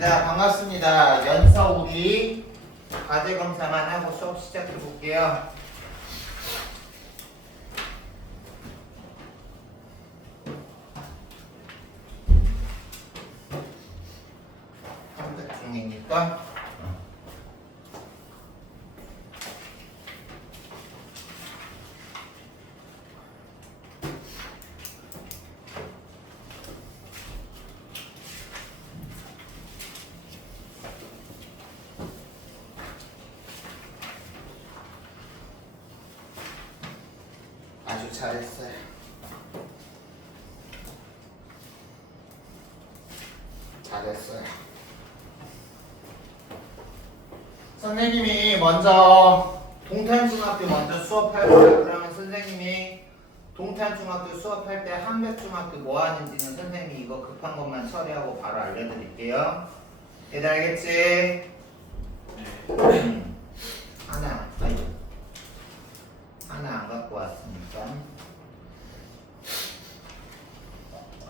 자, 반갑습니다. 연서 우리 과제 검사만 하고 수업 시작해 볼게요. 한백 중이니까 아주 잘했어요. 잘했어요. 선생님이 먼저 동탄중학교 먼저 수업할 거예요. 그러면 선생님이 동탄중학교 수업할 때 한백중학교 뭐 하는지는 선생님이 이거 급한 것만 처리하고 바로 알려드릴게요. 얘들 알겠지? 하나, 하나 안 갖고 왔으니까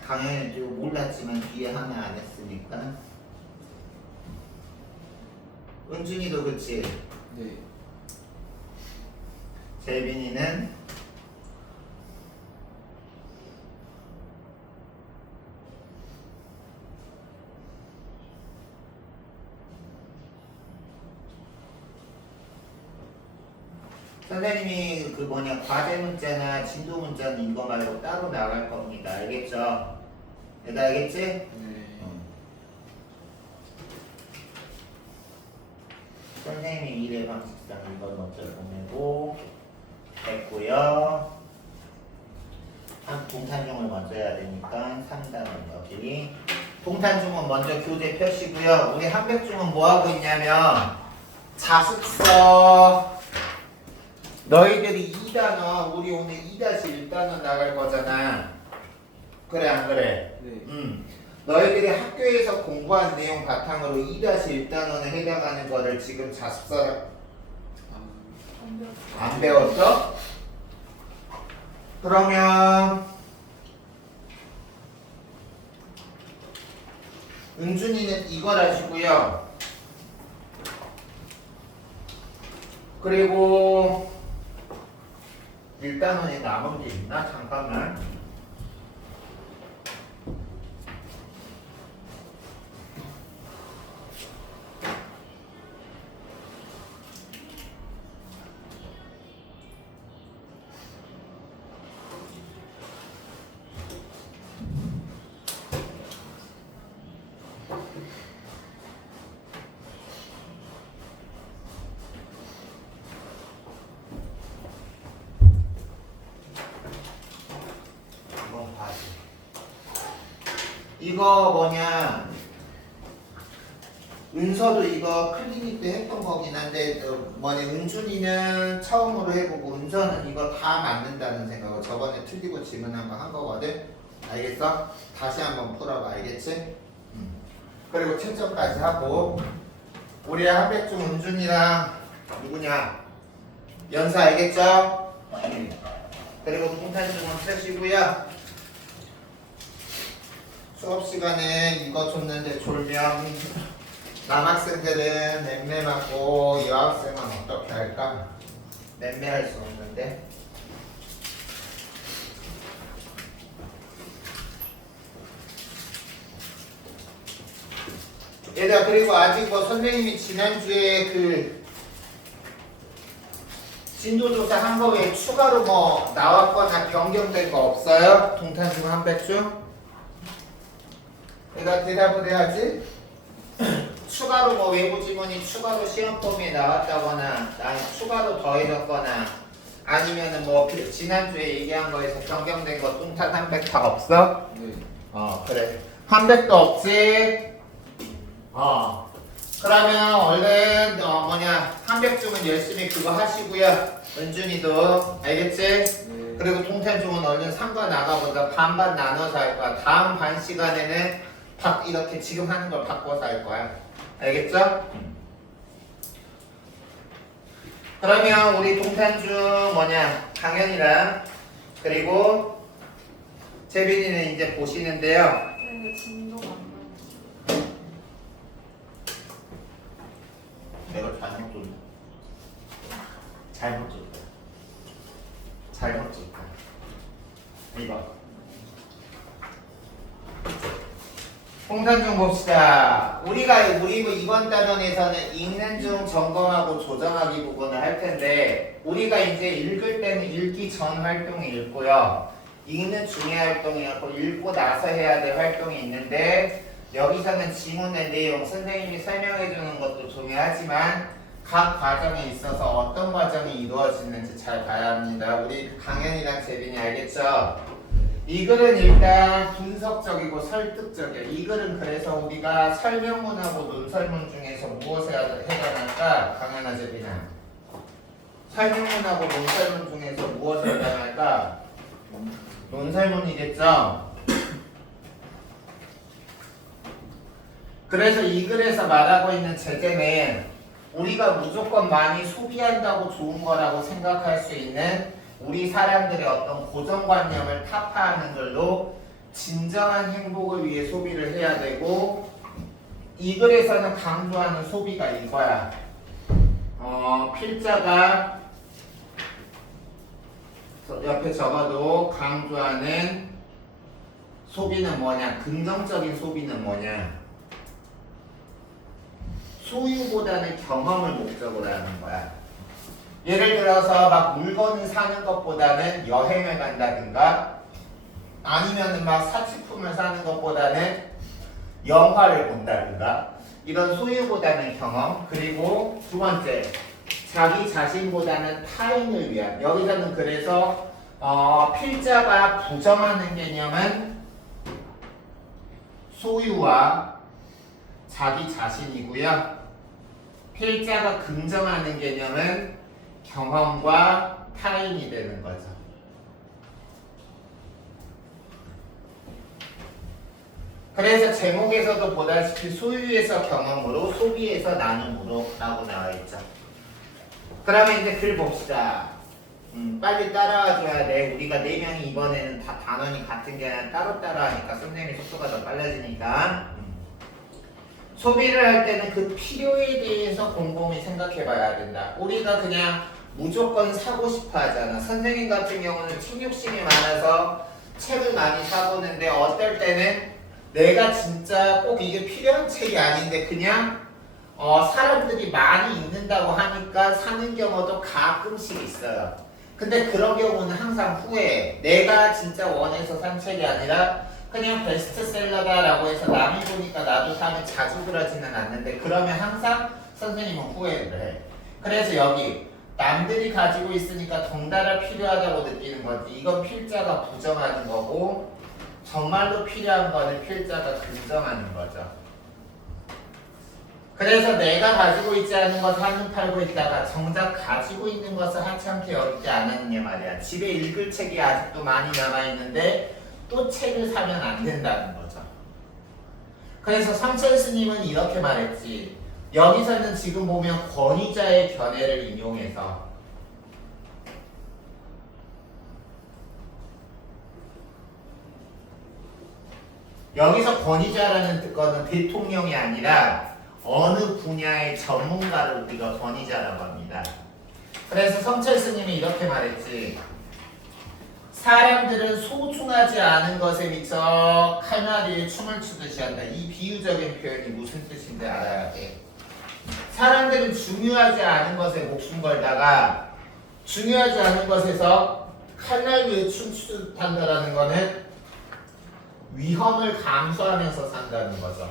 당연히 몰랐지만 뒤에 하나 안 했으니까 은준이도 그치? 네. 재빈이는 선생님이 그 과제 문자나 진도 문자는 이거 말고 따로 나갈 겁니다. 알겠죠? 얘들 알겠지? 네. 선생님이 일의 방식상 이걸 먼저 보내고 됐고요. 동탄중을 먼저 해야 되니까 3단은 여기. 동탄중은 먼저 교재 펴시고요. 우리 한백중은 뭐 하고 있냐면 자습서. 너희들이 2단원, 우리 오늘 2-1단원 나갈 거잖아. 그래 안 그래? 네. 너희들이 학교에서 공부한 내용 바탕으로 2-1단원에 해당하는 거를 지금 자습서를 안 배웠어? 그러면 은준이는 이걸 하시고요. 그리고 1단원에 남은 게 있나? 잠깐만. 이거 뭐냐 은서도 이거 클리닉 때 했던 거긴 한데 은준이는 처음으로 해보고 은서는 이거 다 맞는다는 생각으로 저번에 틀리고 질문한 거 한 거거든. 알겠어? 다시 한번 풀어봐. 알겠지? 그리고 채점까지 하고 우리 한백중 은준이랑 누구냐 연사 알겠죠? 그리고 동탄중은 펴시고요. 수업 시간에 이거 줬는데 졸면 남학생들은 맴매맞고 여학생은 어떻게 할까? 맴매할 수 없는데. 얘들아 그리고 아직 선생님이 지난주에 그 진도조사 한 거 외에 추가로 나왔거나 변경된 거 없어요? 동탄중 한백중? 내가 대답을 해야지. 추가로 외부 지문이 추가로 시험 범위에 나왔다거나 추가로 더해졌거나 아니면은 지난주에 얘기한 거에서 변경된 거 동탄 한백 다 없어? 네. 그래. 한백도 없지? 그러면 얼른 한백중은 열심히 그거 하시고요. 은준이도 알겠지? 네. 그리고 동탄중은 얼른 상관 나가보자. 반반 나눠서 할 거야. 다음 반 시간에는 이렇게 지금 하는 걸 바꿔서 할 거야. 알겠죠? 그러면 우리 동탄 중 뭐냐? 강현이랑 그리고 재빈이는 이제 보시는데요. 근데 진도가 안 나오지. 내가 잘못 줬네. 잘못 줬다. 잘못 줬다. 이거. 홍산 중 봅시다. 우리가 이번 단원에서는 읽는 중 점검하고 조정하기 부분을 할 텐데 우리가 이제 읽을 때는 읽기 전 활동이 있고요. 읽는 중의 활동이 있고 읽고 나서 해야 될 활동이 있는데 여기서는 지문의 내용 선생님이 설명해 주는 것도 중요하지만 각 과정에 있어서 어떤 과정이 이루어지는지 잘 봐야 합니다. 우리 강현이랑 재빈이 알겠죠? 이 글은 일단 분석적이고 설득적이에요. 이 글은 그래서 우리가 설명문하고 논설문 중에서 무엇에 해당할까? 강현아 재빈아. 설명문하고 논설문 중에서 무엇에 해당할까? 논설문이겠죠? 그래서 이 글에서 말하고 있는 제재는 우리가 무조건 많이 소비한다고 좋은 거라고 생각할 수 있는 우리 사람들의 어떤 고정관념을 타파하는 걸로 진정한 행복을 위해 소비를 해야 되고 이 글에서는 강조하는 소비가 이거야. 필자가 옆에 적어도 강조하는 소비는 뭐냐? 긍정적인 소비는 뭐냐? 소유보다는 경험을 목적으로 하는 거야. 예를 들어서 막 물건을 사는 것보다는 여행을 간다든가 아니면은 막 사치품을 사는 것보다는 영화를 본다든가 이런 소유보다는 경험. 그리고 두 번째 자기 자신보다는 타인을 위한. 여기서는 그래서 필자가 부정하는 개념은 소유와 자기 자신이고요. 필자가 긍정하는 개념은 경험과 타인이 되는 거죠. 그래서 제목에서도 보다시피 소유에서 경험으로 소비에서 나눔으로 라고 나와 있죠. 그러면 이제 글 봅시다. 빨리 따라와 줘야 돼. 우리가 4명이 이번에는 다 단원이 같은 게 아니라 따로 하니까 선생님이 속도가 더 빨라지니까 소비를 할 때는 그 필요에 대해서 곰곰이 생각해 봐야 된다. 우리가 그냥 무조건 사고 싶어 하잖아. 선생님 같은 경우는 책 욕심이 많아서 책을 많이 사보는데 어떨 때는 내가 진짜 꼭 이게 필요한 책이 아닌데 그냥 사람들이 많이 읽는다고 하니까 사는 경우도 가끔씩 있어요. 근데 그런 경우는 항상 후회해. 내가 진짜 원해서 산 책이 아니라 그냥 베스트셀러다라고 해서 남이 보니까 나도 사면 자주 그러지는 않는데 그러면 항상 선생님은 후회를 해. 그래서 여기 남들이 가지고 있으니까 덩달아 필요하다고 느끼는 거지. 이건 필자가 부정하는 거고 정말로 필요한 거는 필자가 긍정하는 거죠. 그래서 내가 가지고 있지 않은 것을 한눈 팔고 있다가 정작 가지고 있는 것을 하찮게 여기지 않았느냐 말이야. 집에 읽을 책이 아직도 많이 남아있는데 또 책을 사면 안 된다는 거죠. 그래서 성철 스님은 이렇게 말했지. 여기서는 지금 보면 권위자의 견해를 인용해서 여기서 권위자라는 거는 대통령이 아니라 어느 분야의 전문가를 우리가 권위자라고 합니다. 그래서 성철 스님이 이렇게 말했지. 사람들은 소중하지 않은 것에 미쳐 칼날이에 춤을 추듯이 한다. 이 비유적인 표현이 무슨 뜻인지 알아야 돼. 사람들은 중요하지 않은 것에 목숨 걸다가 중요하지 않은 것에서 칼날 위에 춤추듯 한다라는 거는 위험을 감수하면서 산다는 거죠.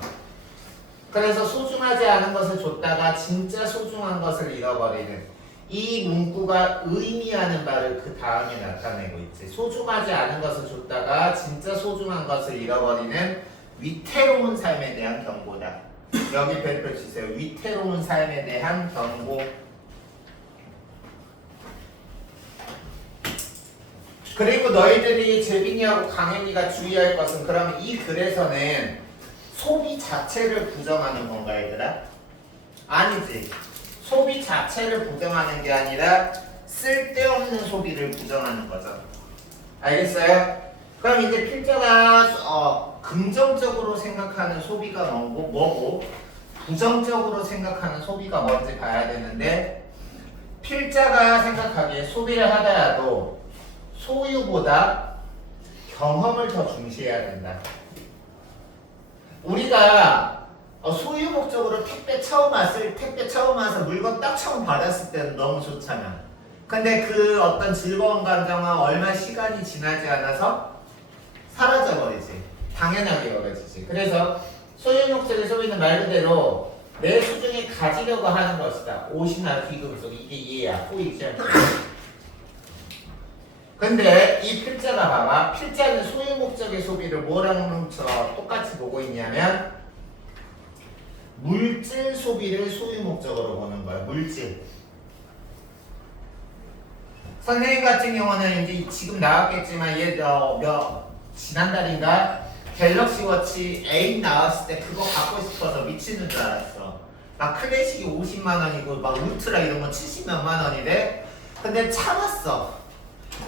그래서 소중하지 않은 것을 줬다가 진짜 소중한 것을 잃어버리는 이 문구가 의미하는 바를 그 다음에 나타내고 있지. 소중하지 않은 것을 줬다가 진짜 소중한 것을 잃어버리는 위태로운 삶에 대한 경고다. 여기 별표 치세요. 위태로운 삶에 대한 경고. 그리고 너희들이 재빈이하고 강현이가 주의할 것은 그러면 이 글에서는 소비 자체를 부정하는 건가 얘들아? 아니지. 소비 자체를 부정하는 게 아니라 쓸데없는 소비를 부정하는 거죠. 알겠어요? 그럼 이제 필자가 긍정적으로 생각하는 소비가 뭐고 부정적으로 생각하는 소비가 뭔지 봐야 되는데 필자가 생각하기에 소비를 하더라도 소유보다 경험을 더 중시해야 된다. 우리가 소유 목적으로 택배 처음 와서 물건 딱 처음 받았을 때는 너무 좋잖아. 근데 그 어떤 즐거운 감정은 얼마 시간이 지나지 않아서 사라져버리지. 당연하게 여겨지지. 그래서 소유 목적의 소비는 말 그대로 내 수중에 가지려고 하는 것이다. 옷이나 귀금속 이게 얘야. 포이지. 근데 이 필자가 봐봐. 필자는 소유 목적의 소비를 뭐랑 똑같이 보고 있냐면 물질 소비를 소유 목적으로 보는 거야. 물질. 선생님 같은 경우는 이제 지금 나왔겠지만 지난달인가 갤럭시 워치 8 나왔을 때 그거 갖고 싶어서 미치는 줄 알았어. 막 클래식이 50만 원이고 막 울트라 이런 거 70몇만 원이래. 근데 참았어.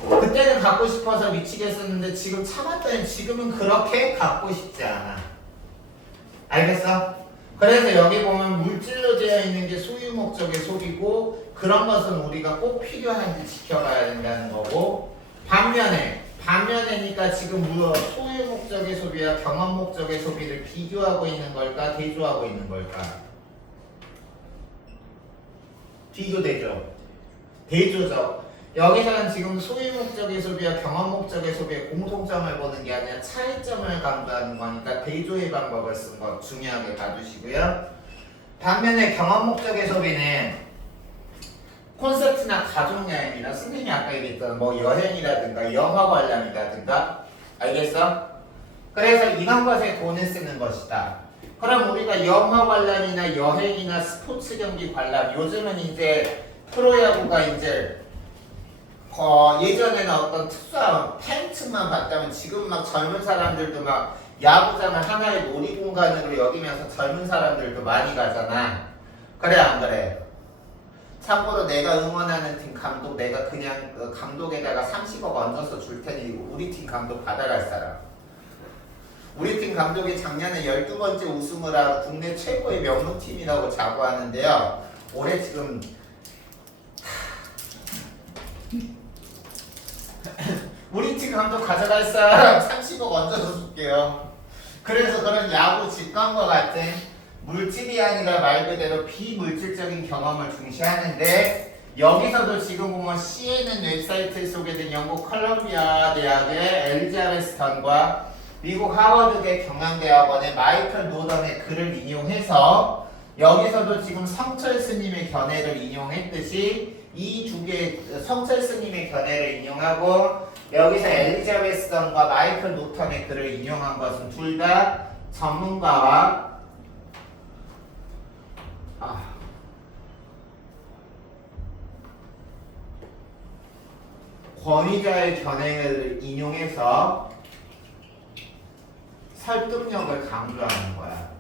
그때는 갖고 싶어서 미치겠었는데 지금 참았더니 지금은 그렇게 갖고 싶지 않아. 알겠어? 그래서 여기 보면 물질로 되어 있는 게 소유 목적의 소비고 그런 것은 우리가 꼭 필요한지 지켜봐야 된다는 거고 반면에니까 지금 소유 목적의 소비와 경험 목적의 소비를 비교하고 있는 걸까 대조하고 있는 걸까? 비교되죠. 대조죠. 여기서는 지금 소유 목적의 소비와 경험 목적의 소비의 공통점을 보는 게 아니라 차이점을 강조하는 거니까 대조의 방법을 쓴 거 중요하게 봐주시고요. 반면에 경험 목적의 소비는 콘서트나 가족여행이나 선생님이 아까 얘기했던 뭐 여행이라든가 영화 관람이라든가 알겠어? 그래서 이런 것에 돈을 쓰는 것이다. 그럼 우리가 영화 관람이나 여행이나 스포츠 경기 관람 요즘은 이제 프로야구가 이제 예전에는 어떤 특수한 팬츠만 봤다면 지금 막 젊은 사람들도 막 야구장을 하나의 놀이공간으로 여기면서 젊은 사람들도 많이 가잖아. 그래 안 그래? 참고로 내가 응원하는 팀 감독 내가 그냥 감독에다가 30억 얹어서 줄 테니 우리 팀 감독 받아갈 사람. 우리 팀 감독이 작년에 12번째 우승을 하고 국내 최고의 명문팀이라고 자부하는데요. 올해 지금 우리 팀 감독 가져갈 사람 30억 얹어서 줄게요. 그래서 그런 야구 직관과 같은 물질이 아니라 말 그대로 비물질적인 경험을 중시하는데 여기서도 지금 보면 CNN 웹사이트에 소개된 영국 컬럼비아 대학의 엘리자베스 던과 미국 하버드대 경영대학원의 마이클 노던의 글을 인용해서 여기서도 지금 성철 스님의 견해를 인용했듯이 이 두 개 성철 스님의 견해를 인용하고 여기서 엘리자베스 던과 마이클 노턴의 글을 인용한 것은 둘 다 전문가와 권위자의 견해를 인용해서 설득력을 강조하는 거야.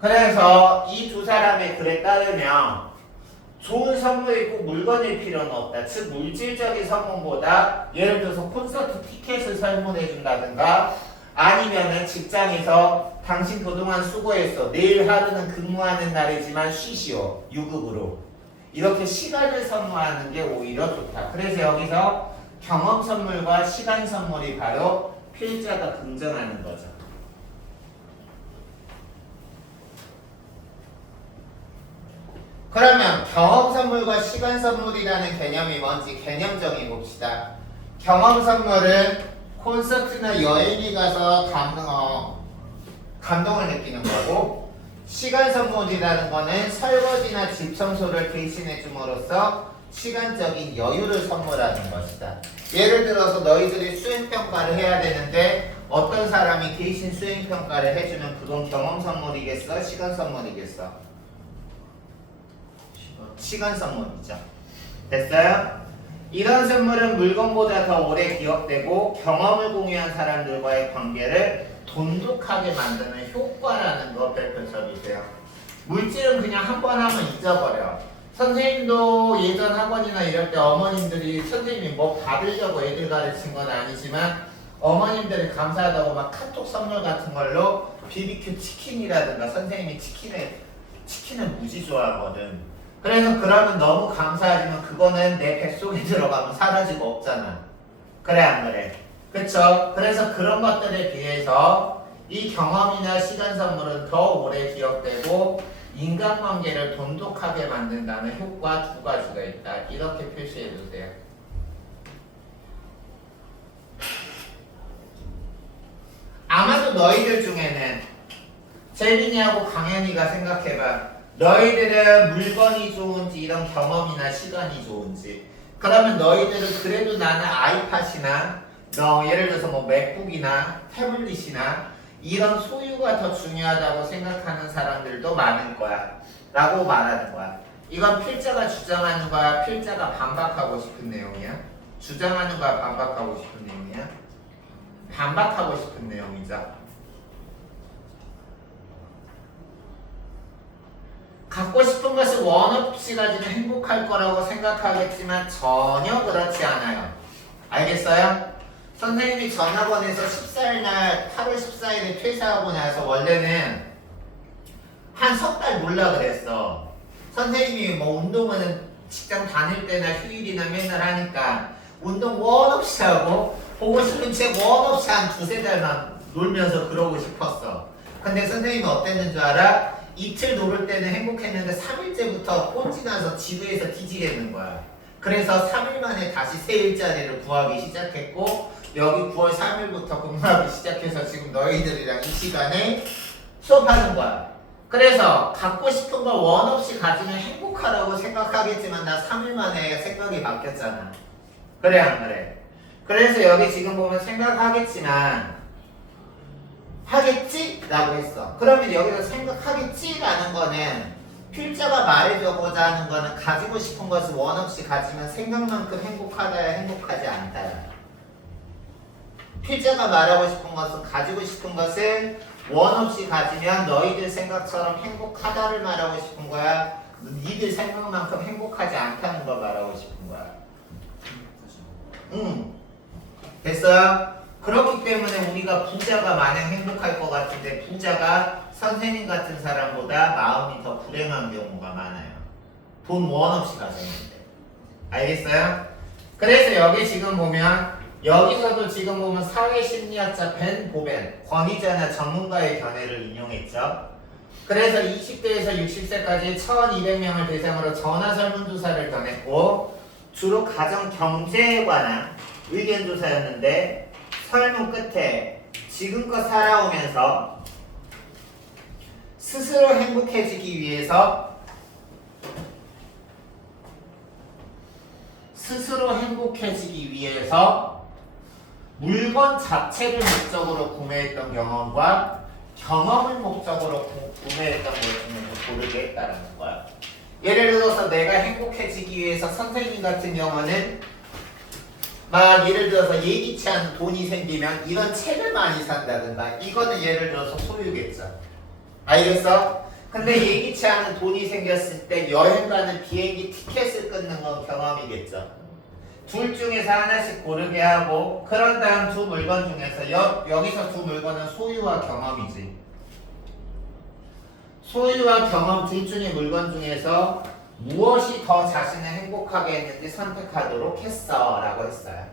그래서 이 두 사람의 글에 따르면 좋은 선물이 꼭 물건일 필요는 없다. 즉 물질적인 선물보다 예를 들어서 콘서트 티켓을 선물해 준다든가 아니면은 직장에서 당신 그동안 수고했어. 내일 하루는 근무하는 날이지만 쉬시오. 유급으로. 이렇게 시간을 선물하는 게 오히려 좋다. 그래서 여기서 경험 선물과 시간 선물이 바로 필자가 긍정하는 거죠. 그러면 경험 선물과 시간 선물이라는 개념이 뭔지 개념 정의 봅시다. 경험 선물은 콘서트나 여행에 가서 감동을 느끼는 거고 시간 선물이라는 거는 설거지나 집 청소를 대신해 줌으로써 시간적인 여유를 선물하는 것이다. 예를 들어서 너희들이 수행평가를 해야 되는데 어떤 사람이 대신 수행평가를 해주면 그건 경험 선물이겠어? 시간 선물이겠어? 시간 선물이죠. 됐어요? 이런 선물은 물건보다 더 오래 기억되고 경험을 공유한 사람들과의 관계를 돈독하게 만드는 효과라는 거 별표 쳐주세요. 물질은 그냥 한 번 하면 잊어버려. 선생님도 예전 학원이나 이럴 때 어머님들이 선생님이 뭐 받으려고 애들 가르친 건 아니지만 어머님들이 감사하다고 막 카톡 선물 같은 걸로 BBQ 치킨이라든가 선생님이 치킨을 무지 좋아하거든. 그래서 그러면 너무 감사하지만 그거는 내 뱃속에 들어가면 사라지고 없잖아. 그래 안 그래? 그쵸? 그래서 그런 것들에 비해서 이 경험이나 시간 선물은 더 오래 기억되고 인간관계를 돈독하게 만든다는 효과 두 가지가 있다. 이렇게 표시해 주세요. 아마도 너희들 중에는 재민이하고 강현이가 생각해봐. 너희들은 물건이 좋은지 이런 경험이나 시간이 좋은지. 그러면 너희들은 그래도 나는 아이팟이나 예를 들어서 뭐 맥북이나 태블릿이나 이런 소유가 더 중요하다고 생각하는 사람들도 많을 거야 라고 말하는 거야. 이건 필자가 주장하는 거야, 필자가 반박하고 싶은 내용이야? 주장하는 거야, 반박하고 싶은 내용이야? 반박하고 싶은 내용이죠. 갖고 싶은 것을 원 없이 가지면 행복할 거라고 생각하겠지만 전혀 그렇지 않아요. 알겠어요? 선생님이 전학원에서 14일날 8월 14일에 퇴사하고 나서 원래는 한 석 달 몰라 그랬어. 선생님이 뭐 운동은 직장 다닐 때나 휴일이나 맨날 하니까 운동 원 없이 하고 보고 싶은 책 원 없이 한 두세 달만 놀면서 그러고 싶었어. 근데 선생님이 어땠는 줄 알아? 이틀 놀을 때는 행복했는데 3일째부터 꼰지나서 지구에서 뒤지겠는 거야. 그래서 3일 만에 다시 새 일자리를 구하기 시작했고 여기 9월 3일부터 근무하기 시작해서 지금 너희들이랑 이 시간에 수업하는 거야. 그래서 갖고 싶은 걸 원 없이 가지면 행복하라고 생각하겠지만 나 3일 만에 생각이 바뀌었잖아. 그래 안 그래? 그래서 여기 지금 보면 생각하겠지만 하겠지? 라고 했어. 그러면 여기서 생각하겠지? 라는 거는 필자가 말해주고자 하는 거는 가지고 싶은 것을 원 없이 가지면 생각만큼 행복하다야 행복하지 않다야. 필자가 말하고 싶은 것은 가지고 싶은 것을 원 없이 가지면 너희들 생각처럼 행복하다를 말하고 싶은 거야? 니들 생각만큼 행복하지 않다는 걸 말하고 싶은 거야? 됐어요? 그렇기 때문에 우리가 부자가 마냥 행복할 것 같은데 부자가 선생님 같은 사람보다 마음이 더 불행한 경우가 많아요. 돈 원 없이 가졌는데. 알겠어요? 그래서 여기 지금 보면 여기서도 지금 보면 사회심리학자 벤 보벤 권위자나 전문가의 견해를 인용했죠. 그래서 20대에서 60세까지 1200명을 대상으로 전화 설문조사를 전했고 주로 가정 경제에 관한 의견조사였는데 설문 끝에 지금껏 살아오면서 스스로 행복해지기 위해서 물건 자체를 목적으로 구매했던 경험과 경험을 목적으로 구매했던 것 중에서 고르게 했다는 거야. 예를 들어서 내가 행복해지기 위해서 선생님 같은 경우는 막 예를 들어서 예기치 않은 돈이 생기면 이런 책을 많이 산다든가 이거는 예를 들어서 소유겠죠. 알겠어? 근데 예기치 않은 돈이 생겼을 때 여행 가는 비행기 티켓을 끊는 건 경험이겠죠. 둘 중에서 하나씩 고르게 하고 그런 다음 두 물건 중에서 여기서 두 물건은 소유와 경험이지. 소유와 경험 둘 중의 물건 중에서 무엇이 더 자신을 행복하게 했는지 선택하도록 했어 라고 했어요.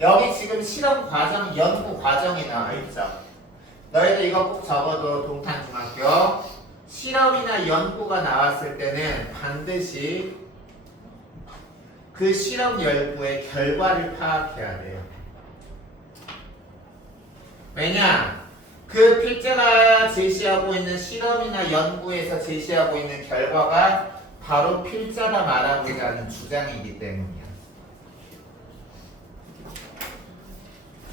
여기 지금 실험 과정, 연구 과정이 나와 있죠. 너희들 이거 꼭 적어도 동탄중학교 실험이나 연구가 나왔을 때는 반드시 그 실험 연구의 결과를 파악해야 돼요. 왜냐? 그 필자가 제시하고 있는 실험이나 연구에서 제시하고 있는 결과가 바로 필자가 말하고자 하는 주장이기 때문이야.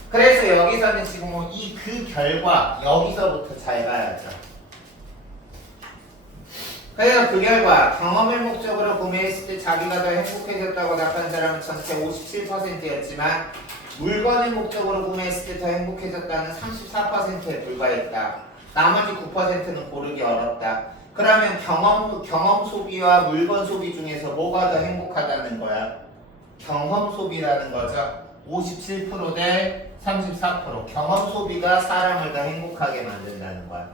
그래서 여기서는 지금 그 결과 여기서부터 잘 봐야죠. 그래서 그 결과 경험을 목적으로 구매했을 때 자기가 더 행복해졌다고 답한 사람은 전체 57%였지만 물건을 목적으로 구매했을 때 더 행복해졌다는 34%에 불과했다. 나머지 9%는 고르기 어렵다. 그러면 경험 소비와 물건 소비 중에서 뭐가 더 행복하다는 거야? 경험 소비라는 거죠. 57% 대 34%. 경험 소비가 사람을 더 행복하게 만든다는 거야.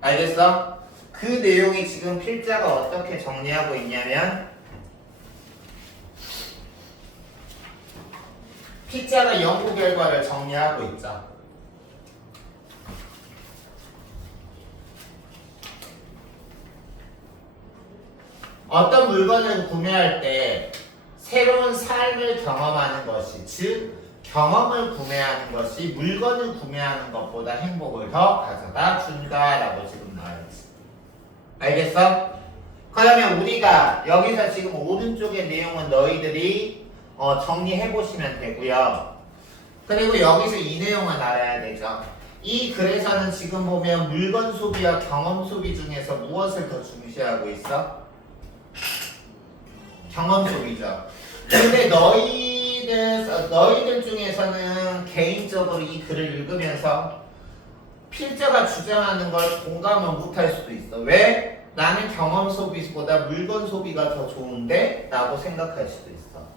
알겠어? 그 내용이 지금 필자가 어떻게 정리하고 있냐면 필자가 연구 결과를 정리하고 있죠. 어떤 물건을 구매할 때 새로운 삶을 경험하는 것이, 즉 경험을 구매하는 것이 물건을 구매하는 것보다 행복을 더 가져다 준다라고 지금 나와있지. 알겠어? 그러면 우리가 여기서 지금 오른쪽의 내용은 너희들이 정리해 보시면 되고요. 그리고 여기서 이 내용은 알아야 되죠. 이 글에서는 지금 보면 물건 소비와 경험 소비 중에서 무엇을 더 중시하고 있어? 경험 소비죠. 근데 너희들 중에서는 개인적으로 이 글을 읽으면서 필자가 주장하는 걸 공감을 못할 수도 있어. 왜? 나는 경험 소비보다 물건 소비가 더 좋은데? 라고 생각할 수도 있어.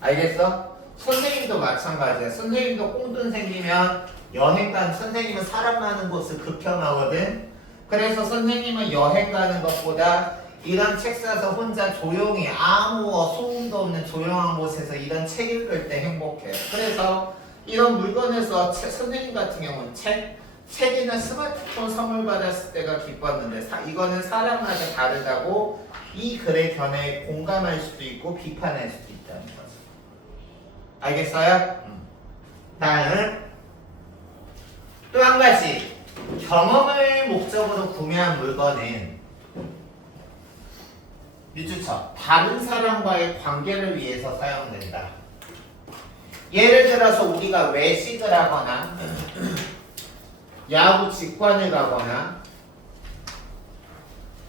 알겠어? 선생님도 마찬가지야. 선생님도 꽁돈 생기면 여행 간 선생님은 사람 많은 곳을 극혐하거든. 그래서 선생님은 여행 가는 것보다 이런 책 사서 혼자 조용히 아무 소음도 없는 조용한 곳에서 이런 책 읽을 때 행복해. 그래서 이런 물건에서 선생님 같은 경우는 책이나 스마트폰 선물 받았을 때가 기뻤는데 이거는 사람마다 다르다고 이 글의 견해에 공감할 수도 있고 비판할 수도 있다는 거죠. 알겠어요? 다음 또 한 가지 경험을 목적으로 구매한 물건은 유주처 다른 사람과의 관계를 위해서 사용된다. 예를 들어서 우리가 외식을 하거나 야구 직관을 가거나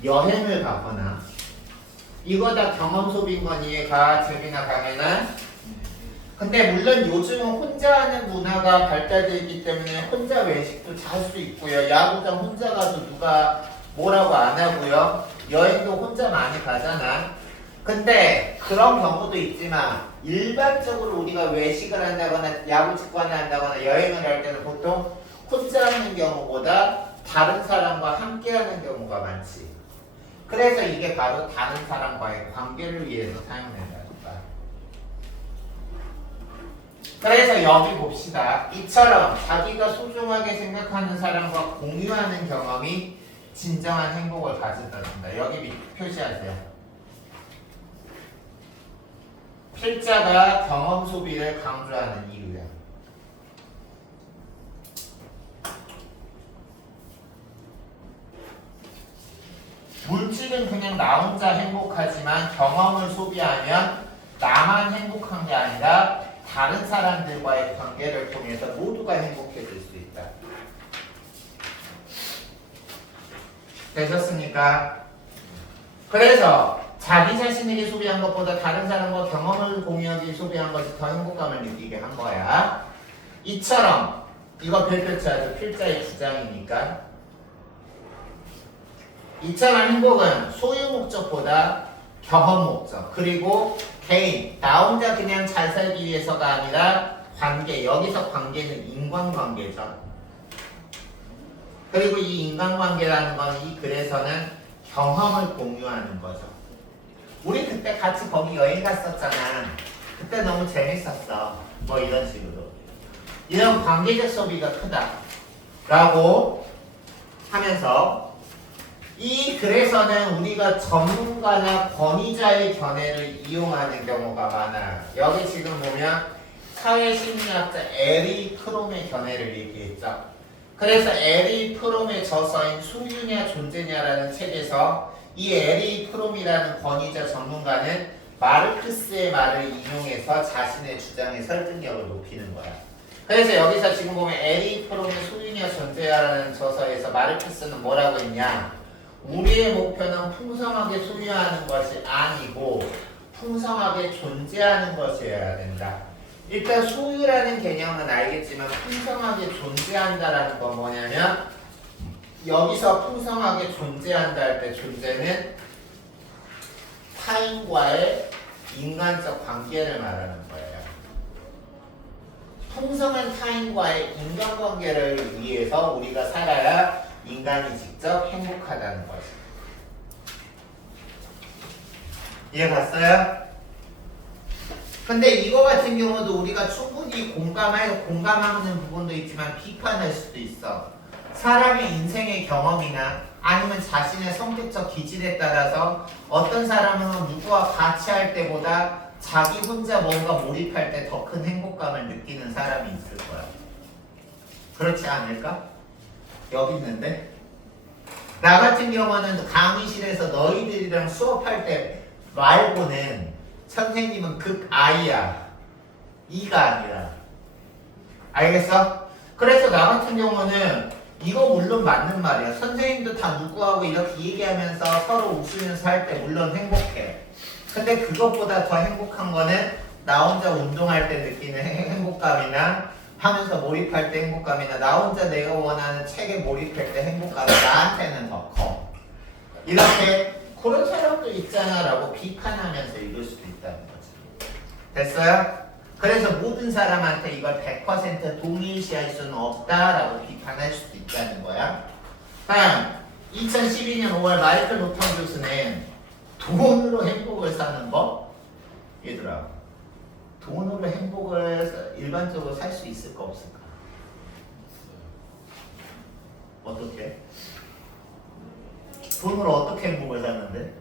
여행을 가거나 이거 다 경험 소비인 건 이해가 재미나 가면은. 근데 물론 요즘은 혼자 하는 문화가 발달되어 있기 때문에 혼자 외식도 잘 수 있고요. 야구장 혼자 가도 누가 뭐라고 안 하고요. 여행도 혼자 많이 가잖아. 근데 그런 경우도 있지만 일반적으로 우리가 외식을 한다거나 야구 직관을 한다거나 여행을 할 때는 보통 혼자 하는 경우보다 다른 사람과 함께 하는 경우가 많지. 그래서 이게 바로 다른 사람과의 관계를 위해서 사용된다니까. 그래서 여기 봅시다. 이처럼 자기가 소중하게 생각하는 사람과 공유하는 경험이 진정한 행복을 가져다 준다. 여기 밑에 표시하세요. 필자가 경험 소비를 강조하는 이유야. 물질은 그냥 나 혼자 행복하지만 경험을 소비하면 나만 행복한 게 아니라 다른 사람들과의 관계를 통해서 모두가 행복해질 수 있다. 되셨습니까? 그래서 자기 자신에게 소비한 것보다 다른 사람과 경험을 공유하기 소비한 것이 더 행복감을 느끼게 한 거야. 이처럼 이거 별표치하죠. 필자의 주장이니까. 이처럼 행복은 소유 목적보다 경험 목적 그리고 개인 나 혼자 그냥 잘 살기 위해서가 아니라 관계. 여기서 관계는 인간관계죠. 그리고 이 인간관계라는 건 이 글에서는 경험을 공유하는 거죠. 우리 그때 같이 거기 여행 갔었잖아. 그때 너무 재밌었어. 뭐 이런 식으로. 이런 관계적 소비가 크다. 라고 하면서 이 글에서는 우리가 전문가나 권위자의 견해를 이용하는 경우가 많아요. 여기 지금 보면 사회심리학자 에리 프롬의 견해를 얘기했죠. 그래서 에리 프롬의 저서인 소유냐 존재냐라는 책에서 이 에리 프롬이라는 권위자 전문가는 마르크스의 말을 인용해서 자신의 주장의 설득력을 높이는 거야. 그래서 여기서 지금 보면 에리 프롬의 소유냐 존재냐라는 저서에서 마르크스는 뭐라고 했냐? 우리의 목표는 풍성하게 소유하는 것이 아니고 풍성하게 존재하는 것이어야 된다. 일단 소유라는 개념은 알겠지만 풍성하게 존재한다라는 건 뭐냐면 여기서 풍성하게 존재한다 할 때 존재는 타인과의 인간적 관계를 말하는 거예요. 풍성한 타인과의 인간관계를 위해서 우리가 살아야 인간이 직접 행복하다는 거지. 이해 갔어요? 근데 이거 같은 경우도 우리가 충분히 공감하는 부분도 있지만 비판할 수도 있어. 사람의 인생의 경험이나 아니면 자신의 성격적 기질에 따라서 어떤 사람은 누구와 같이 할 때보다 자기 혼자 뭔가 몰입할 때 더 큰 행복감을 느끼는 사람이 있을 거야. 그렇지 않을까? 여기 있는데 나 같은 경우는 강의실에서 너희들이랑 수업할 때 말고는 선생님은 극아이야. 이가 아니라. 알겠어? 그래서 나 같은 경우는 이거 물론 맞는 말이야. 선생님도 다 누구하고 이렇게 얘기하면서 서로 웃으면서 할 때 물론 행복해. 근데 그것보다 더 행복한 거는 나 혼자 운동할 때 느끼는 행복감이나 하면서 몰입할 때 행복감이나 나 혼자 내가 원하는 책에 몰입할 때 행복감이 나한테는 더 커. 이렇게 그런 사람도 있잖아 라고 비판하면서 읽을 수도 있다는 거지. 됐어요? 그래서 모든 사람한테 이걸 100% 동일시할 수는 없다라고 비판할 수도 있다는 거야. 다음 2012년 5월 마이클 노턴 교수는 돈으로 행복을 사는 거? 얘들아 돈으로 행복을 일반적으로 살 수 있을까 없을까? 어떻게? 돈으로 어떻게 행복을 사는데?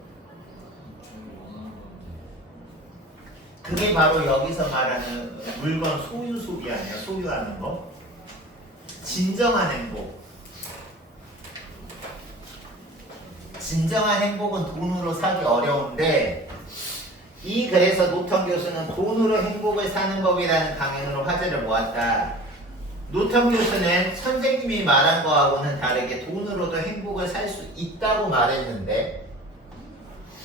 그게 바로 여기서 말하는 물건 소유 소비 아니야? 소유하는 거? 진정한 행복. 진정한 행복은 돈으로 사기 어려운데 그래서 노턴 교수는 돈으로 행복을 사는 법이라는 강연으로 화제를 모았다. 노턴 교수는 선생님이 말한 거하고는 다르게 돈으로도 행복을 살 수 있다고 말했는데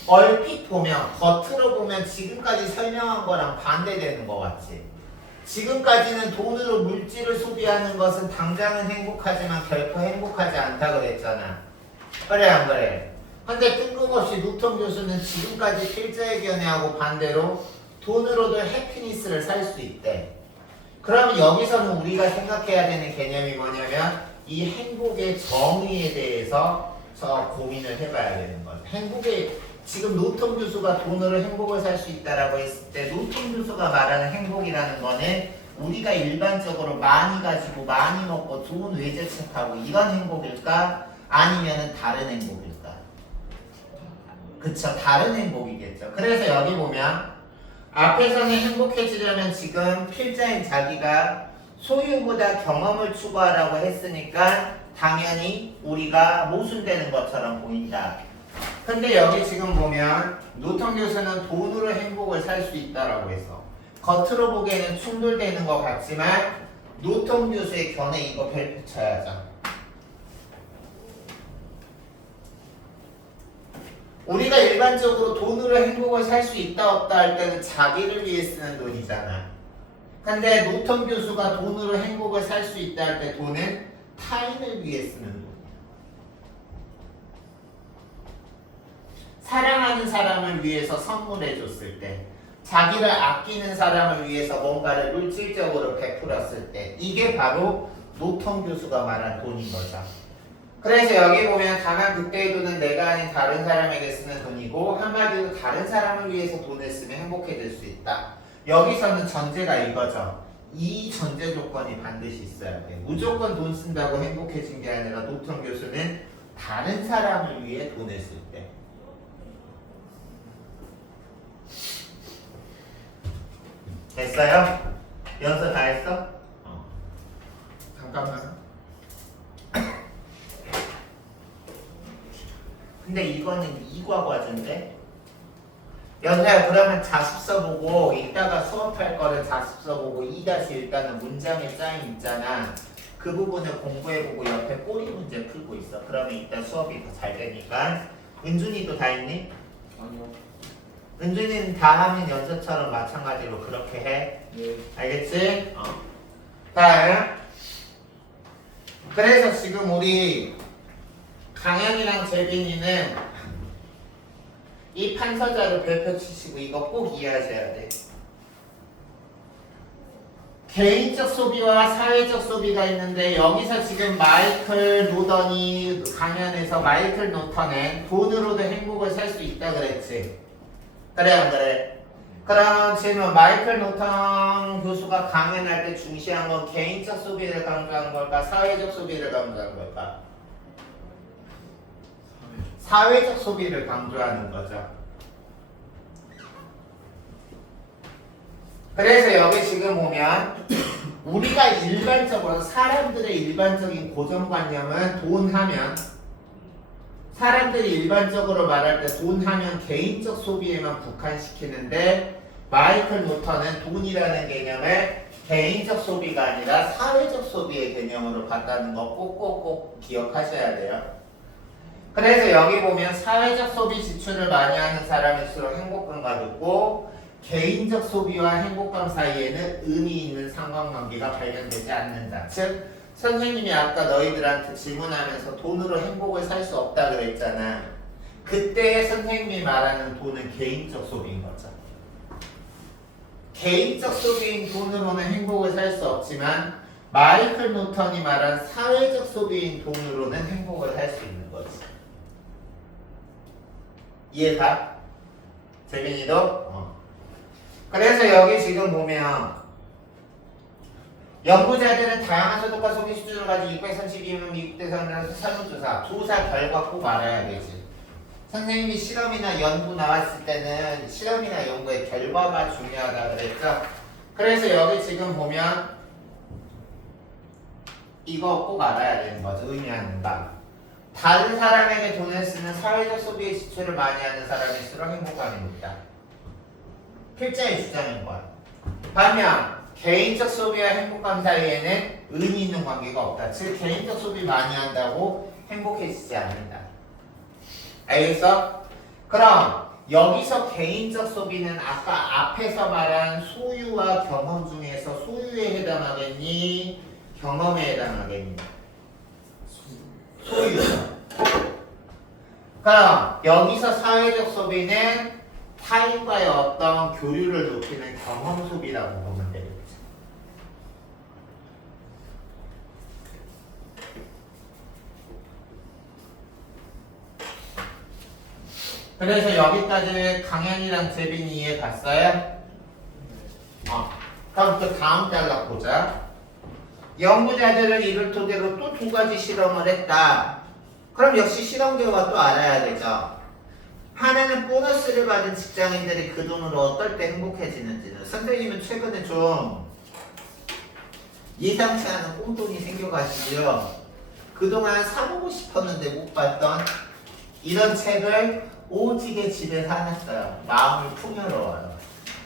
얼핏 보면 겉으로 보면 지금까지 설명한 거랑 반대되는 거 같지? 지금까지는 돈으로 물질을 소비하는 것은 당장은 행복하지만 결코 행복하지 않다 그랬잖아. 그래 안 그래? 근데 뜬금없이 노턴 교수는 지금까지 필자의 견해하고 반대로 돈으로도 해피니스를 살 수 있대. 그럼 여기서는 우리가 생각해야 되는 개념이 뭐냐면 이 행복의 정의에 대해서 고민을 해봐야 되는 거야. 행복의 지금 노턴 교수가 돈으로 행복을 살 수 있다라고 했을 때 노턴 교수가 말하는 행복이라는 거는 우리가 일반적으로 많이 가지고 많이 먹고 좋은 외제차 타고 이런 행복일까? 아니면은 다른 행복일까? 그쵸, 다른 행복이겠죠. 그래서 여기 보면 앞에서는 행복해지려면 지금 필자인 자기가 소유보다 경험을 추구하라고 했으니까 당연히 우리가 모순되는 것처럼 보인다. 근데 여기 지금 보면 노턴 교수는 돈으로 행복을 살 수 있다라고 했어. 겉으로 보기에는 충돌되는 것 같지만 노턴 교수의 견해 이거 별표 쳐야죠. 우리가 일반적으로 돈으로 행복을 살 수 있다 없다 할 때는 자기를 위해 쓰는 돈이잖아. 근데 노턴 교수가 돈으로 행복을 살 수 있다 할 때 돈은 타인을 위해 쓰는 돈이야. 사랑하는 사람을 위해서 선물해 줬을 때, 자기를 아끼는 사람을 위해서 뭔가를 물질적으로 베풀었을 때, 이게 바로 노턴 교수가 말한 돈인 거죠. 그래서 여기 보면 다만 그때의 돈은 내가 아닌 다른 사람에게 쓰는 돈이고 한마디로 다른 사람을 위해서 돈을 쓰면 행복해질 수 있다. 여기서는 전제가 이거죠. 이 전제 조건이 반드시 있어야 돼. 무조건 돈 쓴다고 행복해진 게 아니라 노턴 교수는 다른 사람을 위해 돈을 쓸 때. 됐어요? 연서 다 했어? 잠깐만. 근데 이거는 이과 과제인데? 연서야 그러면 자습서 보고 이따가 수업할 거를 자습서 보고 2-1단은 문장에 짜임 있잖아. 그 부분을 공부해보고 옆에 꼬리 문제 풀고 있어. 그러면 이따 수업이 더 잘 되니까. 은준이도 다 했니? 아니요. 은준이는 다 하면 연서처럼 마찬가지로 그렇게 해. 네. 알겠지? 다음. 그래서 지금 우리 강현이랑 재빈이는 이 판서자를 별표 치시고 이거 꼭 이해하셔야 돼. 개인적 소비와 사회적 소비가 있는데 여기서 지금 마이클 노던이 강연에서 마이클 노턴은 돈으로도 행복을 살 수 있다 그랬지. 그래 안 그래? 그럼 지금 마이클 노턴 교수가 강연할 때 중시한 건 개인적 소비를 강조한 걸까? 사회적 소비를 강조한 걸까? 사회적 소비를 강조하는 거죠. 그래서 여기 지금 보면 우리가 일반적으로 사람들의 일반적인 고정관념은 돈 하면 사람들이 일반적으로 말할 때 돈 하면 개인적 소비에만 국한시키는데 마이클 노턴은 돈이라는 개념을 개인적 소비가 아니라 사회적 소비의 개념으로 봤다는 거 꼭꼭꼭 기억하셔야 돼요. 그래서 여기 보면 사회적 소비 지출을 많이 하는 사람일수록 행복감가 높고 개인적 소비와 행복감 사이에는 의미 있는 상관관계가 발견되지 않는다. 즉 선생님이 아까 너희들한테 질문하면서 돈으로 행복을 살 수 없다 그랬잖아. 그때 선생님이 말하는 돈은 개인적 소비인 거죠. 개인적 소비인 돈으로는 행복을 살 수 없지만 마이클 노턴이 말한 사회적 소비인 돈으로는 행복을 살 수 있는 거지. 이해가? 재민이도? 그래서 여기 지금 보면 연구자들은 다양한 소득과 소비 수준을 가지고 632명 미국 대상으로 설문조사, 조사 결과 꼭 알아야 되지. 선생님이 실험이나 연구 나왔을 때는 실험이나 연구의 결과가 중요하다 그랬죠. 그래서 여기 지금 보면 이거 꼭 알아야 되는 거죠. 의미하는 바. 다른 사람에게 돈을 쓰는 사회적 소비에 지출을 많이 하는 사람일수록 행복감이 높다. 필자의 주장인 거야. 반면 개인적 소비와 행복감 사이에는 의미 있는 관계가 없다. 즉 개인적 소비 많이 한다고 행복해지지 않는다. 알겠어? 그럼 여기서 개인적 소비는 아까 앞에서 말한 소유와 경험 중에서 소유에 해당하겠니? 경험에 해당하겠니? 소유. 그럼 여기서 사회적 소비는 타인과의 어떤 교류를 높이는 경험 소비라고 보면 되겠죠. 그래서 여기까지 강현이랑 재빈이 이해 갔어요? 그럼 그 다음 단락 보자. 연구자들은 이를 토대로 또 두 가지 실험을 했다. 그럼 역시 실험 결과 또 알아야 되죠. 하나는 보너스를 받은 직장인들이 그 돈으로 어떨 때 행복해지는지는. 선생님은 최근에 좀 예상치 않은 꽁돈이 생겨가지고요. 그동안 사보고 싶었는데 못 봤던 이런 책을 오지게 집에 사놨어요. 마음이 풍요로워요.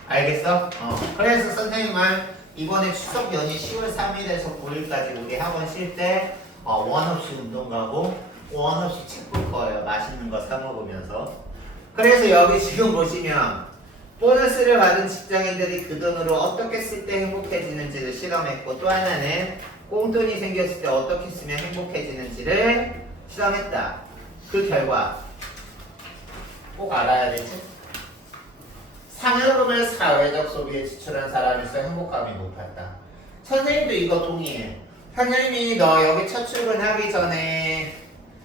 알겠어? 그래서 선생님은 이번에 추석 연휴 10월 3일에서 9일까지 우리 학원 쉴 때 원 없이 운동 가고 원 없이 책 볼 거예요. 맛있는 거 사 먹으면서. 그래서 여기 지금 보시면 보너스를 받은 직장인들이 그 돈으로 어떻게 쓸 때 행복해지는지를 실험했고, 또 하나는 꽁돈이 생겼을 때 어떻게 쓰면 행복해지는지를 실험했다. 그 결과 꼭 알아야 되지. 상여금을 사회적 소비에 지출한 사람일수록 행복감이 높았다. 선생님도 이거 동의해. 선생님이 너 여기 첫 출근하기 전에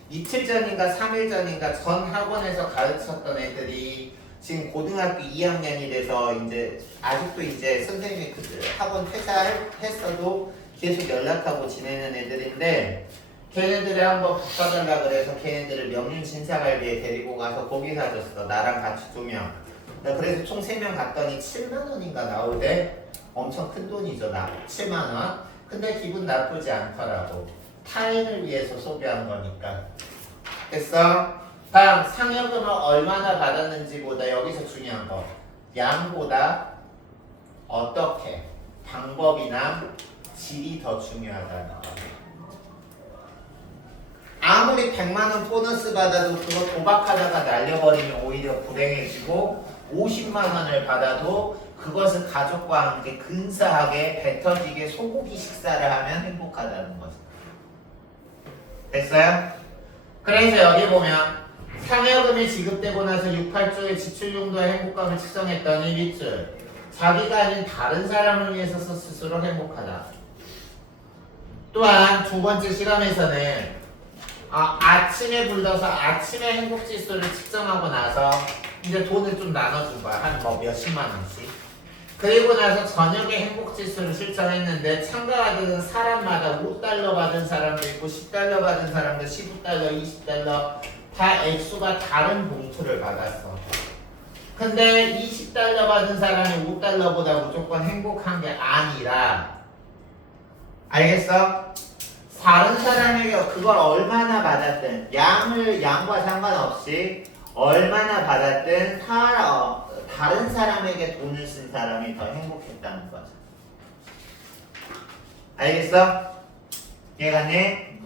이틀 전인가 3일 전인가 전 학원에서 가르쳤던 애들이 지금 고등학교 2학년이 돼서 이제 아직도 이제 선생님이 그 학원 퇴사했어도 계속 연락하고 지내는 애들인데, 걔네들을 한번 바꿔달라 그래서 걔네들을 명륜신사갈비에 데리고 가서 고기 사줬어. 나랑 같이 2명. 그래서 총 3명 갔더니 7만원인가 나오대. 엄청 큰 돈이죠. 7만원. 근데 기분 나쁘지 않더라고. 타인을 위해서 소비한 거니까. 됐어? 다음 상여금을 얼마나 받았는지보다 여기서 중요한 거, 양보다 어떻게, 방법이나 질이 더 중요하다는 거. 아무리 100만 원 보너스 받아도 그거 도박하다가 날려버리면 오히려 불행해지고 50만 원을 받아도 그것을 가족과 함께 근사하게 배 터지게 소고기 식사를 하면 행복하다는 거죠. 됐어요? 그래서 여기 보면 상여금이 지급되고 나서 6,8조의 지출 용도와 행복감을 측정했더니 밑줄 자기가 아닌 다른 사람을 위해서 스스로 행복하다. 또한 두 번째 실험에서는 아침에 불러서 아침에 행복지수를 측정하고 나서 이제 돈을 좀 나눠준 거야. 한 뭐 몇십만 원씩. 그리고 나서 저녁에 행복지수를 실천했는데 참가하는 사람마다 5달러 받은 사람도 있고 10달러 받은 사람도 15달러, 20달러 다 액수가 다른 봉투를 받았어. 근데 20달러 받은 사람이 5달러보다 무조건 행복한 게 아니라 알겠어? 다른 사람에게 그걸 얼마나 받았든 양과 상관없이 얼마나 받았든 다른 사람에게 돈을 쓴 사람이 더 행복했다는 거죠. 알겠어? 이해가네?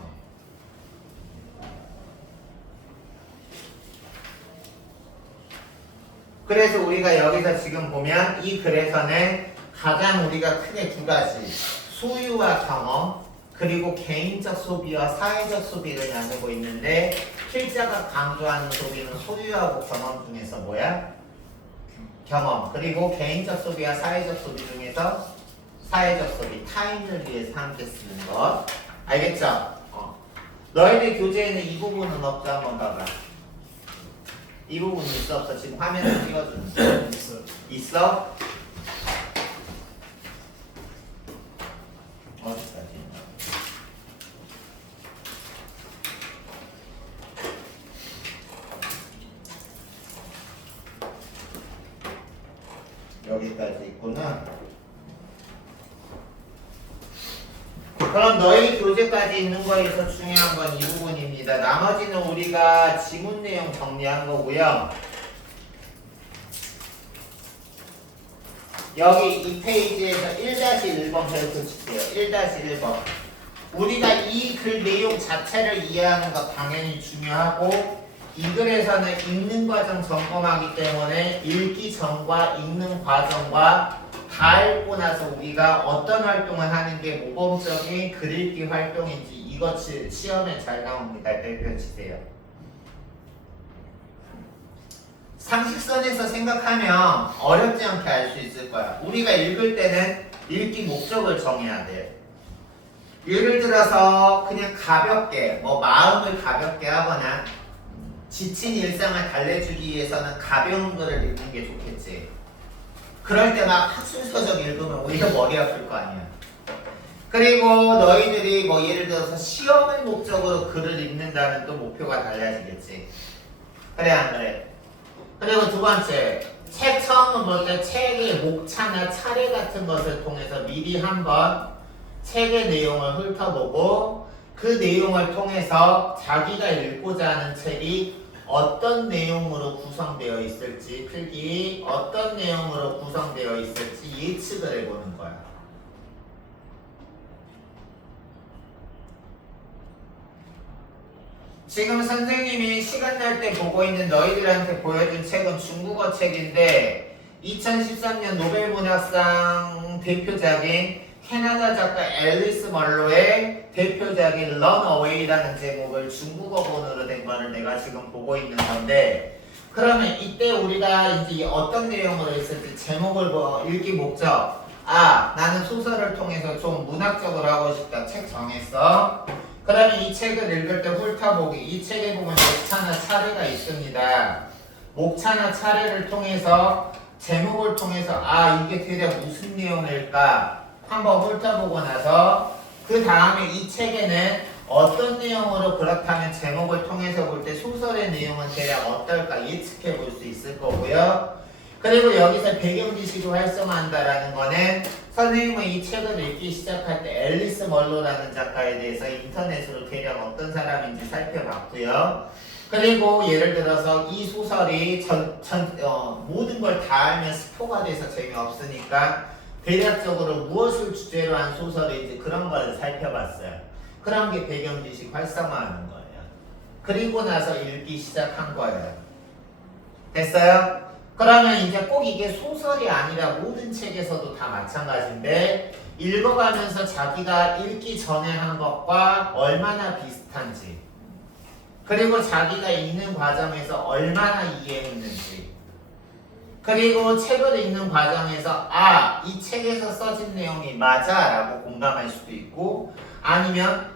그래서 우리가 여기서 지금 보면 이 글에서는 가장 우리가 크게 두 가지 소유와 경험 그리고 개인적 소비와 사회적 소비를 나누고 있는데 필자가 강조하는 소비는 소유하고 경험 중에서 뭐야? 경험 그리고 개인적 소비와 사회적 소비 중에서 사회적 소비 타인을 위해서 함께 쓰는 것 알겠죠? 너희들 교재에는 이 부분은 없죠? 한번 봐봐. 이 부분 있어 없어? 지금 화면을 띄워주는 있어요. 있어? 어디까지? 여기까지 있구나. 그럼 너희 교재까지 있는 거에서 중요한 건 이 부분입니다. 나머지는 우리가 지문 내용 정리한 거고요. 여기 이 페이지에서 1-1번 별표 치세요. 1-1번. 우리가 이 글 내용 자체를 이해하는 거 당연히 중요하고 이 글에서는 읽는 과정 점검하기 때문에 읽기 전과 읽는 과정과 다 읽고 나서 우리가 어떤 활동을 하는 게 모범적인 글읽기 활동인지 이것이 시험에 잘 나옵니다. 별표 치세요. 상식선에서 생각하면 어렵지 않게 알 수 있을 거야. 우리가 읽을 때는 읽기 목적을 정해야 돼. 예를 들어서 그냥 가볍게 마음을 가볍게 하거나 지친 일상을 달래주기 위해서는 가벼운 글을 읽는 게 좋겠지. 그럴 때 막 학술서적 읽으면 오히려 머리 아플 거 아니야. 그리고 너희들이 예를 들어서 시험을 목적으로 글을 읽는다는 또 목표가 달라지겠지. 그래 안 그래? 그리고 두 번째, 책 처음 볼 때 책의 목차나 차례 같은 것을 통해서 미리 한번 책의 내용을 훑어보고 그 내용을 통해서 자기가 읽고자 하는 책이 어떤 내용으로 구성되어 있을지 필기 어떤 내용으로 구성되어 있을지 예측을 해보는 거야. 지금 선생님이 시간 날 때 보고 있는 너희들한테 보여준 책은 중국어 책인데 2013년 노벨문학상 대표작인 캐나다 작가 앨리스 멀로의 대표작인 Run Away라는 제목을 중국어본으로 된 거를 내가 지금 보고 있는 건데 그러면 이때 우리가 이제 어떤 내용으로 있을지 제목을 읽기 목적 나는 소설을 통해서 좀 문학적으로 하고 싶다. 책 정했어. 그러면 이 책을 읽을 때 훑어보기 이 책에 보면 목차나 차례가 있습니다. 목차나 차례를 통해서 제목을 통해서 이게 대략 무슨 내용일까 한번 훑어보고 나서 그 다음에 이 책에는 어떤 내용으로 그렇다면 제목을 통해서 볼 때 소설의 내용은 대략 어떨까 예측해 볼 수 있을 거고요. 그리고 여기서 배경 지식을 활성화한다라는 거는 선생님은 이 책을 읽기 시작할 때 앨리스 멀로라는 작가에 대해서 인터넷으로 대략 어떤 사람인지 살펴봤고요. 그리고 예를 들어서 이 소설이 모든 걸 다 알면 스포가 돼서 재미없으니까 대략적으로 무엇을 주제로 한 소설인지 그런 걸 살펴봤어요. 그런 게 배경 지식 활성화하는 거예요. 그리고 나서 읽기 시작한 거예요. 됐어요? 그러면 이제 꼭 이게 소설이 아니라 모든 책에서도 다 마찬가지인데 읽어가면서 자기가 읽기 전에 한 것과 얼마나 비슷한지 그리고 자기가 읽는 과정에서 얼마나 이해했는지 그리고 책을 읽는 과정에서 이 책에서 써진 내용이 맞아 라고 공감할 수도 있고 아니면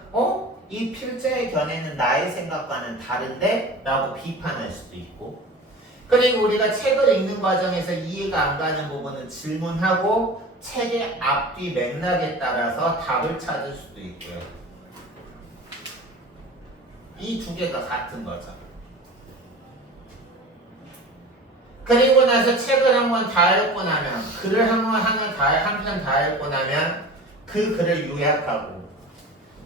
이 필자의 견해는 나의 생각과는 다른데? 라고 비판할 수도 있고 그리고 우리가 책을 읽는 과정에서 이해가 안 가는 부분은 질문하고 책의 앞뒤 맥락에 따라서 답을 찾을 수도 있고요. 이 두 개가 같은 거죠. 그리고 나서 책을 한 권 다 읽고 나면 글을 한 편 다 읽고 나면 그 글을 요약하고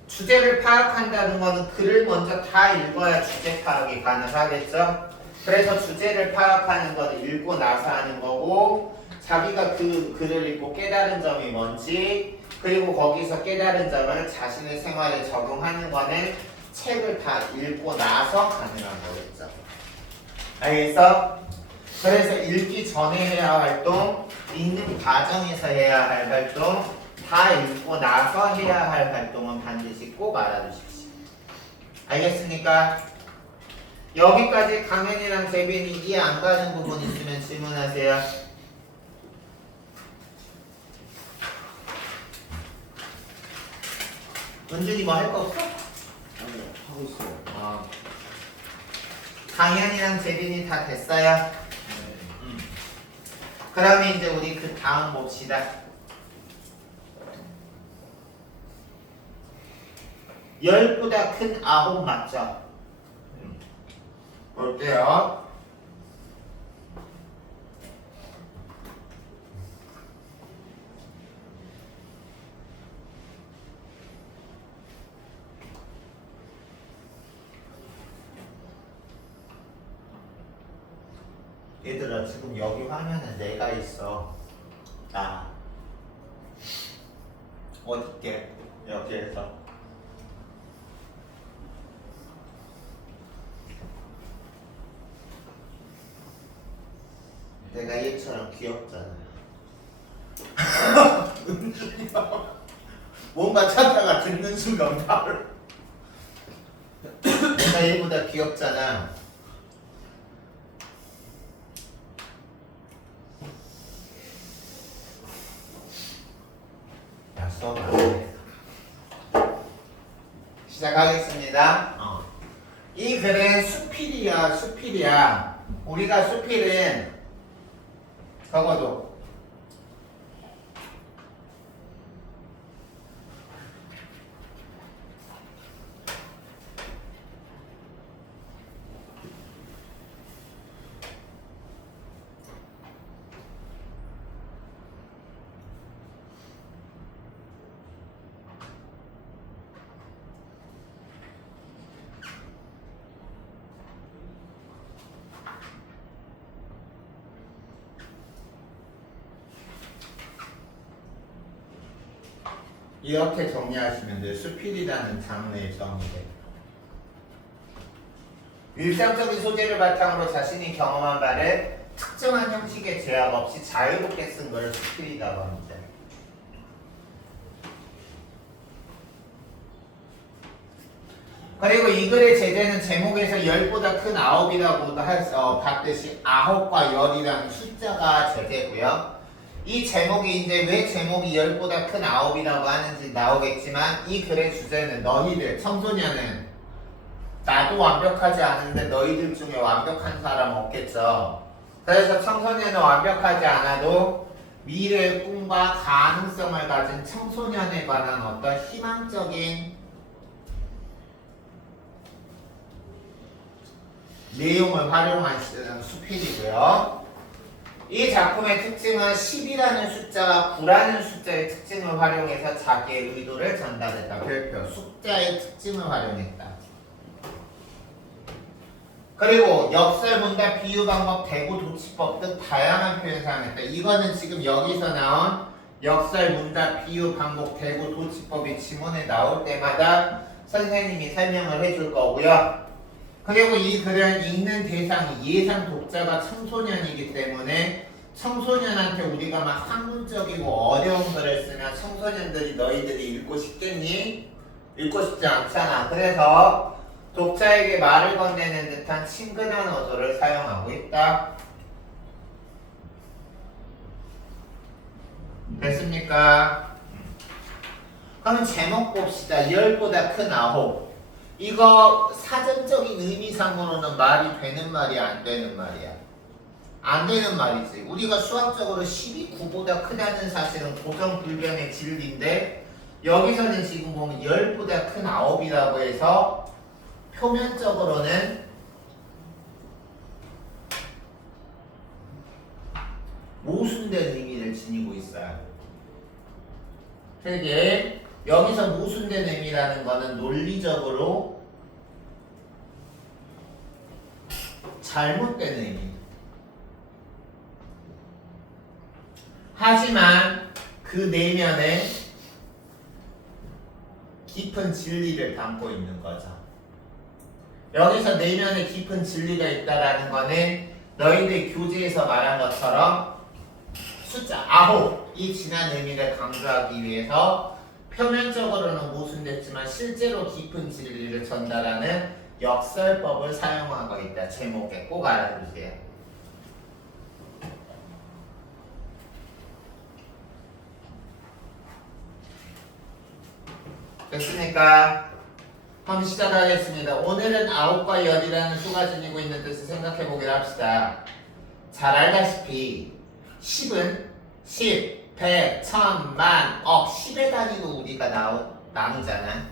주제를 파악한다는 것은 글을 먼저 다 읽어야 주제 파악이 가능하겠죠. 그래서 주제를 파악하는 것을 읽고 나서 하는 거고 자기가 그 글을 읽고 깨달은 점이 뭔지 그리고 거기서 깨달은 점을 자신의 생활에 적용하는 거는 책을 다 읽고 나서 가능한 거겠죠. 알겠어? 그래서 읽기 전에 해야 할 활동, 읽는 과정에서 해야 할 활동, 다 읽고 나서 해야 할 활동은 반드시 꼭 알아두십시오. 알겠습니까? 여기까지 강현이랑 재빈이 이해 안 가는 부분 있으면 질문하세요. 은준이 뭐 할 거 없어? 아니, 하고 있어요. 강현이랑 재빈이 다 됐어요? 네. 그러면 이제 우리 그 다음 봅시다. 10보다 큰 9 맞죠? 볼게요. 얘들아 지금 여기 화면에 내가 있어. 나 어딨게? 여기에서 내가 얘처럼 귀엽잖아. 뭔가 찾다가 듣는 순간 바로 내가 얘보다 귀엽잖아. 야, 수업 안 해. 시작하겠습니다. 이 글은 수필이야. 우리가 수필은 적어도 이렇게 정리하시면 돼요. 수필이라는 장르의 정의를. 일상적인 소재를 바탕으로 자신이 경험한 바를 특정한 형식의 제약 없이 자유롭게 쓴 것을 수필이라고 합니다. 그리고 이 글의 제재는 제목에서 10보다 큰 9이라고 봤듯이 9과 10이라는 숫자가 제재고요. 이 제목이 이제 왜 제목이 10보다 큰 9이라고 하는지 나오겠지만 이 글의 주제는 너희들, 청소년은 나도 완벽하지 않은데 너희들 중에 완벽한 사람 없겠죠. 그래서 청소년은 완벽하지 않아도 미래의 꿈과 가능성을 가진 청소년에 관한 어떤 희망적인 내용을 활용한 수필이고요. 이 작품의 특징은 10이라는 숫자와 9라는 숫자의 특징을 활용해서 자기의 의도를 전달했다. 별표, 숫자의 특징을 활용했다. 그리고 역설, 문답, 비유 방법, 대구, 도치법 등 다양한 표현 사용했다. 이거는 지금 여기서 나온 역설, 문답, 비유, 반복, 대구, 도치법이 지문에 나올 때마다 선생님이 설명을 해줄 거고요. 그리고 이 글을 읽는 대상이 예상 독자가 청소년이기 때문에 청소년한테 우리가 막 학문적이고 어려운 글을 쓰면 청소년들이 너희들이 읽고 싶겠니? 읽고 싶지 않잖아. 그래서 독자에게 말을 건네는 듯한 친근한 어조를 사용하고 있다. 됐습니까? 그럼 제목 봅시다. 10보다 큰 9. 이거 사전적인 의미상으로는 말이 되는 말이 안 되는 말이야. 안 되는 말이지. 우리가 수학적으로 10이 9보다 크다는 사실은 고정불변의 진리인데 여기서는 지금 보면 10보다 큰 9이라고 해서 표면적으로는 모순된 의미를 지니고 있어요. 되게 여기서 모순된 의미라는 거는 논리적으로 잘못된 의미. 하지만 그 내면에 깊은 진리를 담고 있는 거죠. 여기서 내면에 깊은 진리가 있다라는 거는 너희들 교재에서 말한 것처럼 숫자 9이 지난 의미를 강조하기 위해서 표면적으로는 모순됐지만 실제로 깊은 진리를 전달하는 역설법을 사용하고 있다. 제목에 꼭 알아두세요. 됐습니까? 그럼 시작하겠습니다. 오늘은 9과 10이라는 수가 지니고 있는 뜻을 생각해보기로 합시다. 잘 알다시피 10은 10, 100, 1000, 만, 억, 10의 단위로 우리가 나누잖아.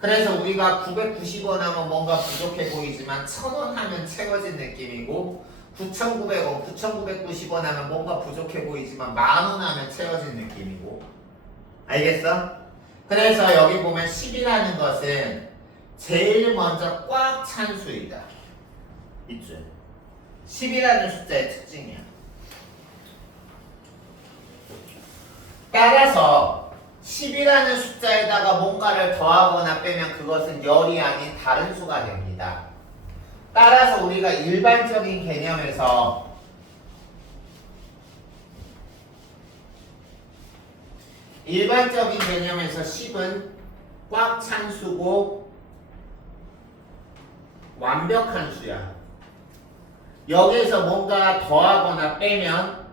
그래서 우리가 990원 하면 뭔가 부족해 보이지만 1000원 하면 채워진 느낌이고 9900원, 9990원 하면 뭔가 부족해 보이지만 10,000원 하면 채워진 느낌이고 알겠어? 그래서 여기 보면 10이라는 것은 제일 먼저 꽉 찬 수이다. 있죠? 10이라는 숫자의 특징이야. 따라서 10이라는 숫자에다가 뭔가를 더하거나 빼면 그것은 열이 아닌 다른 수가 됩니다. 따라서 우리가 일반적인 개념에서 10은 꽉 찬 수고 완벽한 수야. 여기에서 뭔가 더하거나 빼면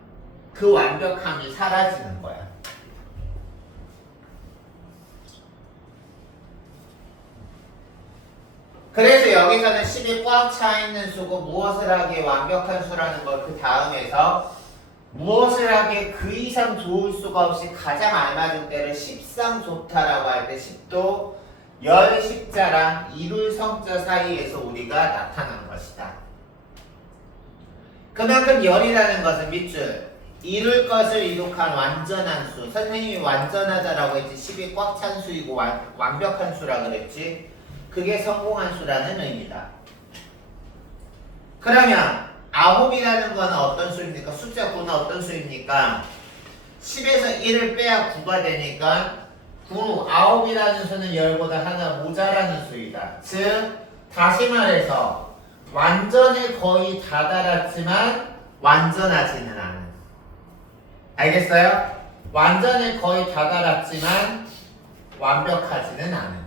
그 완벽함이 사라지는 거야. 그래서 여기서는 10이 꽉 차 있는 수고 무엇을 하기에 완벽한 수라는 걸 그 다음에서 무엇을 하기에 그 이상 좋을 수가 없이 가장 알맞은 때를 10상 좋다라고 할 때 10도 열 십자랑 이룰 성자 사이에서 우리가 나타난 것이다. 그만큼 열이라는 것은 밑줄 이룰 것을 이룩한 완전한 수. 선생님이 완전하다라고 했지 10이 꽉 찬 수이고 완벽한 수라 그랬지. 그게 성공한 수라는 의미다. 그러면 9이라는 건 어떤 수입니까? 숫자 9는 어떤 수입니까? 10에서 1을 빼야 9가 되니까 9, 9이라는 수는 10보다 하나 모자라는 수이다. 즉 다시 말해서 완전에 거의 다다랐지만 완전하지는 않은. 알겠어요? 완전에 거의 다다랐지만 완벽하지는 않은.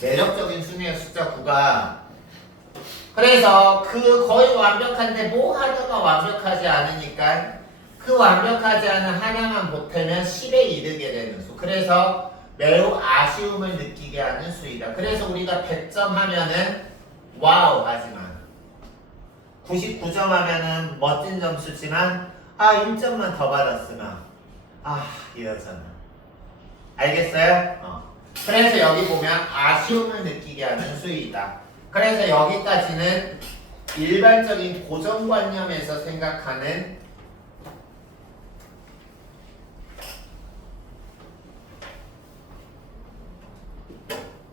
매력적인 수네요. 숫자 9가. 그래서 그 거의 완벽한데 뭐 하나가 완벽하지 않으니까 그 완벽하지 않은 하나만 보태면 10에 이르게 되는 수. 그래서 매우 아쉬움을 느끼게 하는 수이다. 그래서 우리가 100점 하면은 와우 하지만 99점 하면은 멋진 점수지만 1점만 더 받았으면 이러잖아. 알겠어요? 그래서 여기 보면 아쉬움을 느끼게 하는 수이다. 그래서 여기까지는 일반적인 고정관념에서 생각하는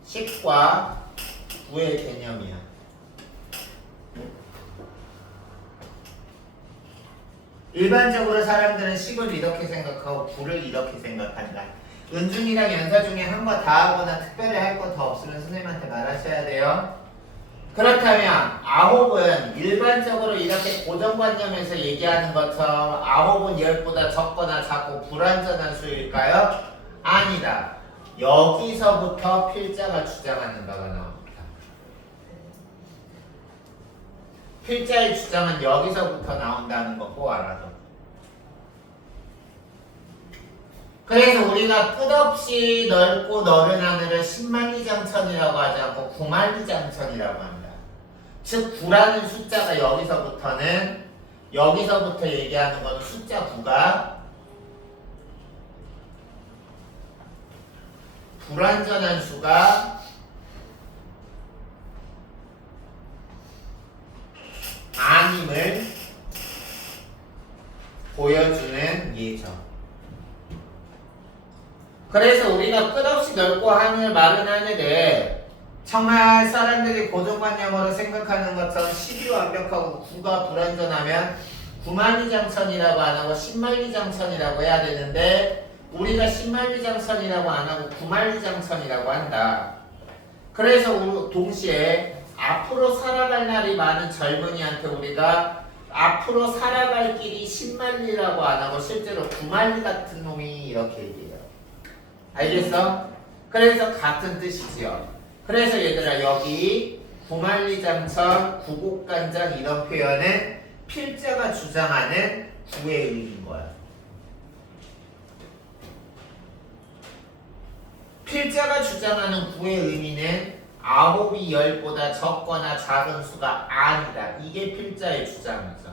10과 9의 개념이야. 일반적으로 사람들은 10을 이렇게 생각하고 9를 이렇게 생각한다. 은준이랑 연사 중에 한 거 다 하거나 특별히 할 거 더 없으면 선생님한테 말하셔야 돼요. 그렇다면 아홉은 일반적으로 이렇게 고정관념에서 얘기하는 것처럼 아홉은 10보다 적거나 작고 불완전한 수일까요? 아니다. 여기서부터 필자가 주장하는 바가 나옵니다. 필자의 주장은 여기서부터 나온다는 거 꼭 알아둬. 그래서 우리가 끝없이 넓고 너른 하늘을 10만리장천이라고 하지 않고 9만리장천이라고 한다. 즉 9라는 숫자가 여기서부터 얘기하는 건 숫자 9가 불완전한 수가 아님을 보여주는 예정. 그래서 우리가 끝없이 넓고 하늘 마른 하늘에 정말 사람들이 고정관념으로 생각하는 것처럼 10이 완벽하고 9가 불완전하면 9만리장천이라고 안 하고 10만리장천이라고 해야 되는데 우리가 10만리장천이라고 안 하고 9만리장천이라고 한다. 그래서 우리 동시에 앞으로 살아갈 날이 많은 젊은이한테 우리가 앞으로 살아갈 길이 10만리라고 안 하고 실제로 9만리 같은 놈이 이렇게 얘기해요. 알겠어? 그래서 같은 뜻이지요. 그래서 얘들아 여기 9만리장천, 구곡간장 이런 표현은 필자가 주장하는 구의 의미인 거야. 필자가 주장하는 구의 의미는 아홉이 10보다 적거나 작은 수가 아니다. 이게 필자의 주장이죠.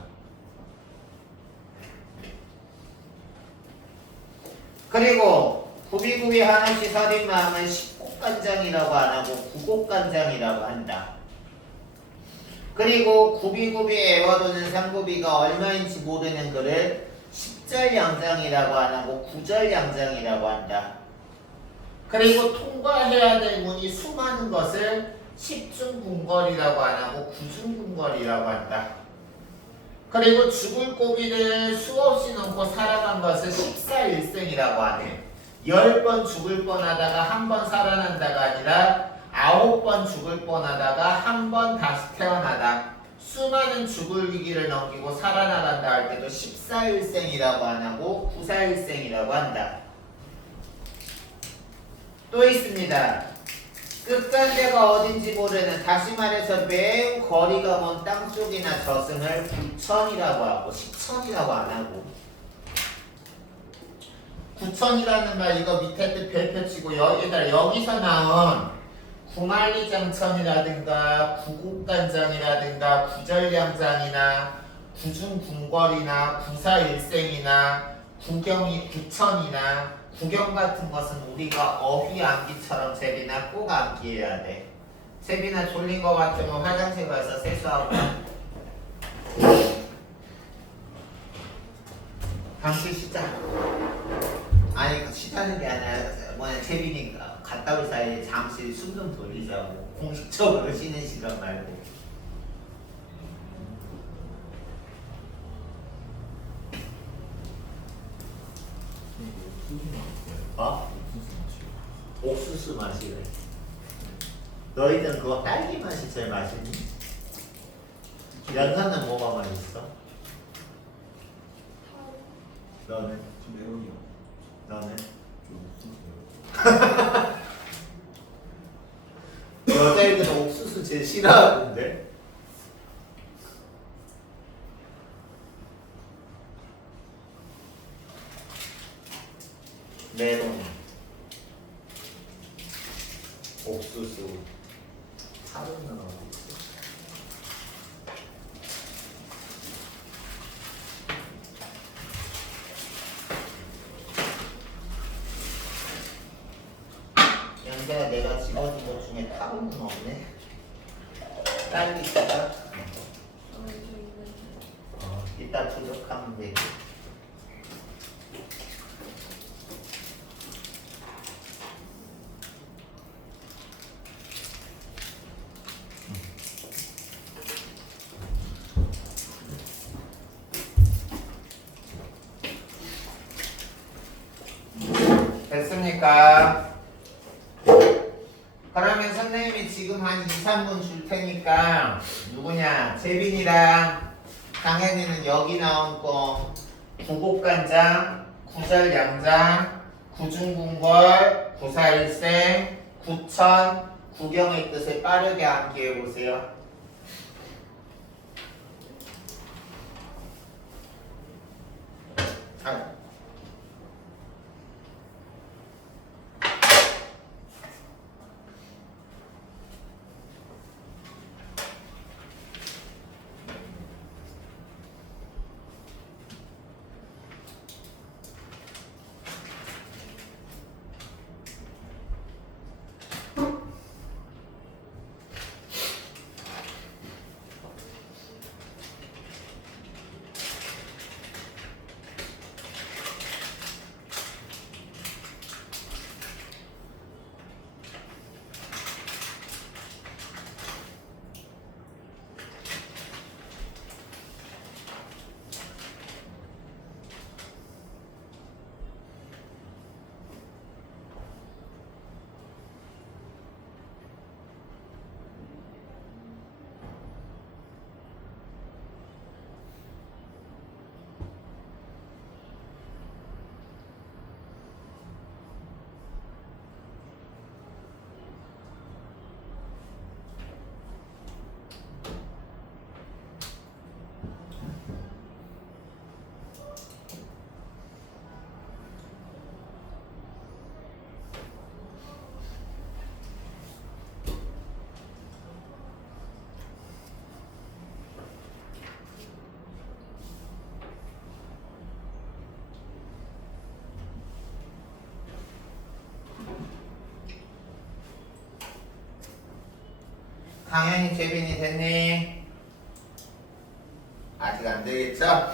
그리고 구비구비 하나씩 서린 마음은 10곡간장이라고 안 하고 9곡간장이라고 한다. 그리고 구비구비 애워도는 상구비가 얼마인지 모르는 글을 10절양장이라고 안 하고 9절양장이라고 한다. 그리고 통과해야 될 문이 수많은 것을 10중궁궐이라고 안 하고 9중궁궐이라고 한다. 그리고 죽을 고비를 수없이 넘고 살아간 것을 14일생이라고 하네. 10번 죽을 뻔하다가 한 번 살아난다가 아니라 9번 죽을 뻔하다가 한 번 다시 태어나다. 수많은 죽을 위기를 넘기고 살아나간다 할 때도 14일생이라고 안 하고 94일생이라고 한다. 또 있습니다. 끝간데가 어딘지 모르는, 다시 말해서 매우 거리가 먼 땅속이나 저승을 구천이라고 하고 10천이라고 안 하고, 구천이라는 말 이거 밑에 뜻 별표치고 여기서 나온 구만리장천이라든가 구곡간장이라든가 구절량장이나 구중궁궐이나 구사일생이나 구천이나 구경 같은 것은 우리가 어휘 암기처럼 세빈아 꼭 암기해야 돼. 세빈아 졸린 거 같으면 화장실 가서 세수하고 당시 시작. 아니 쉬자는 게 아니라 뭐냐, 세빈이 갔다 올 사이에 잠시 숨 좀 돌리자고. 공식적으로 쉬는 시간 말고. 어? 옥수수 맛이래. 너희들은 그거 딸기 맛이 제일 맛있니? 연사는 뭐가 맛있어? 너는? 매운이요. 너는? 좀 여자애들은 옥수수 제일 싫어하는데? 메론, 옥수수, 사르는 어디 있어? 연배야, 내가 집어준 것 중에 타고는 없네. 딸기 있어? 이따 부족하면 되지. 테니까. 그러면 선생님이 지금 한 2, 3분 줄 테니까 누구냐? 재빈이랑 강현이는 여기 나온 거 구곡간장, 구절양장, 구중궁궐, 구사일생, 구천, 구경의 뜻을 빠르게 암기해 보세요. 강현이, 재빈이 됐니? 아직 안 되겠죠?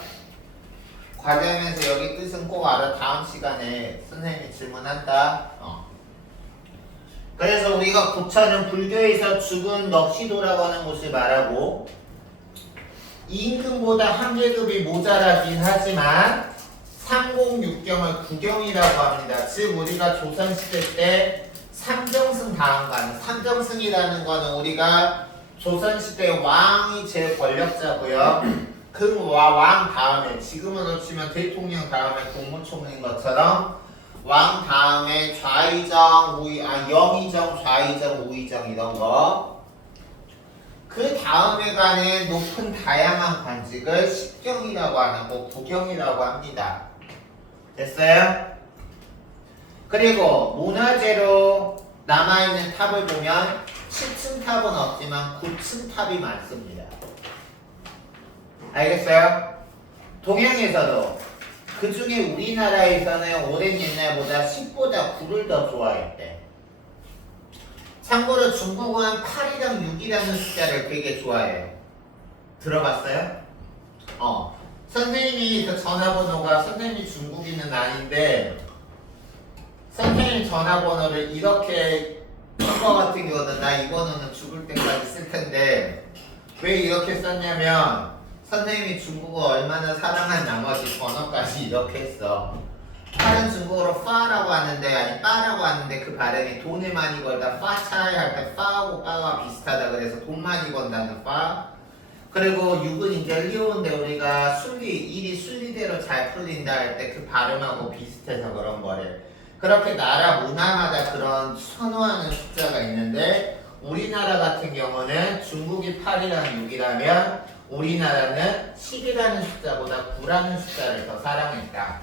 과제하면서 여기 뜻은 꼭 알아. 다음 시간에 선생님이 질문한다. 그래서 우리가 구천은 불교에서 죽은 넋시도라고 하는 곳을 말하고 임금보다 한 계급이 모자라긴 하지만 삼공육경을 구경이라고 합니다. 즉 우리가 조선시대 때 삼정승 다음간, 삼정승이라는 거는 우리가 조선시대 왕이 제일 권력자고요. 그 왕 다음에, 지금으로 치면 대통령 다음에 국무총리인 것처럼 왕 다음에 좌의정, 영의정, 좌의정, 우의정 이런 거. 그 다음에 가는 높은 다양한 관직을 십경이라고 하고 구경이라고 합니다. 됐어요? 그리고 문화재로 남아있는 탑을 보면 7층 탑은 없지만 9층 탑이 많습니다. 알겠어요? 동양에서도 그 중에 우리나라에서는 오랜 옛날보다 10보다 9를 더 좋아했대. 참고로 중국은 8이랑 6이라는 숫자를 되게 좋아해요. 들어봤어요? 선생님이 그 전화번호가 선생님이 중국인은 아닌데 선생님 전화번호를 이렇게 쓴 거 같은 경우는 나 이 번호는 죽을 때까지 쓸 텐데 왜 이렇게 썼냐면 선생님이 중국어 얼마나 사랑한 나머지 번호까지 이렇게 했어. 다른 중국어로 파라고 하는데 아니 빠라고 하는데 그 발음이 돈을 많이 벌다 파차이 할 때 파하고 빠가 비슷하다 그래서 돈 많이 번다는 파. 그리고 6은 이제 리오인데 우리가 일이 순리대로 잘 풀린다 할 때 그 발음하고 비슷해서 그런 거래. 그렇게 나라 문화마다 그런 선호하는 숫자가 있는데 우리나라 같은 경우는 중국이 8이랑 6이라면 우리나라는 10이라는 숫자보다 9라는 숫자를 더 사랑했다.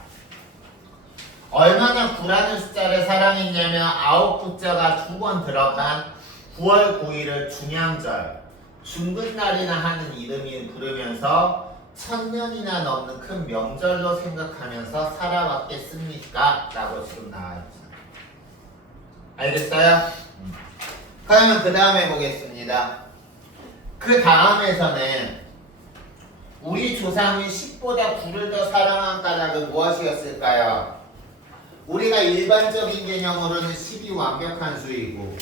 얼마나 9라는 숫자를 사랑했냐면 9구자가 2번 들어간 9월 9일을 중양절, 중근날이나 하는 이름이 부르면서 1000년이나 넘는 큰 명절로 생각하면서 살아왔겠습니까? 라고 지금 나와있죠. 알겠어요? 그러면 그 다음에 보겠습니다. 그 다음에서는 우리 조상이 10보다 9를 더 사랑한 까닭은 무엇이었을까요? 우리가 일반적인 개념으로는 10이 완벽한 수이고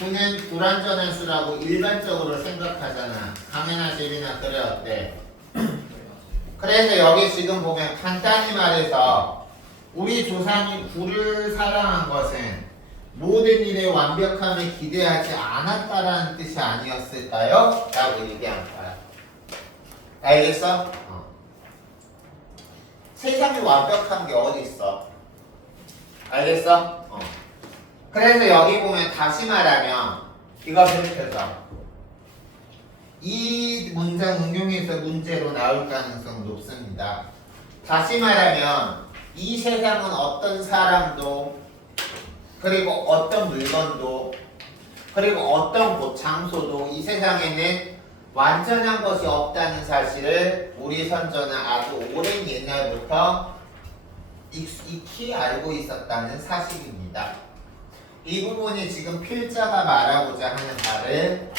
9는 불완전한 수라고 일반적으로 생각하잖아. 강연아 재빈아 그래 어때? 그래서 여기 지금 보면 간단히 말해서 우리 조상이 구를 사랑한 것은 모든 일의 완벽함을 기대하지 않았다라는 뜻이 아니었을까요? 라고 얘기한 거야. 알겠어? 세상에 완벽한 게 어디 있어? 알겠어? 그래서 여기 보면 다시 말하면 이거 비롯해서 이 문장 응용해서 문제로 나올 가능성 높습니다. 다시 말하면 이 세상은 어떤 사람도 그리고 어떤 물건도 그리고 어떤 곳 장소도 이 세상에는 완전한 것이 없다는 사실을 우리 선조는 아주 오랜 옛날부터 익히 알고 있었다는 사실입니다. 이 부분이 지금 필자가 말하고자 하는 바를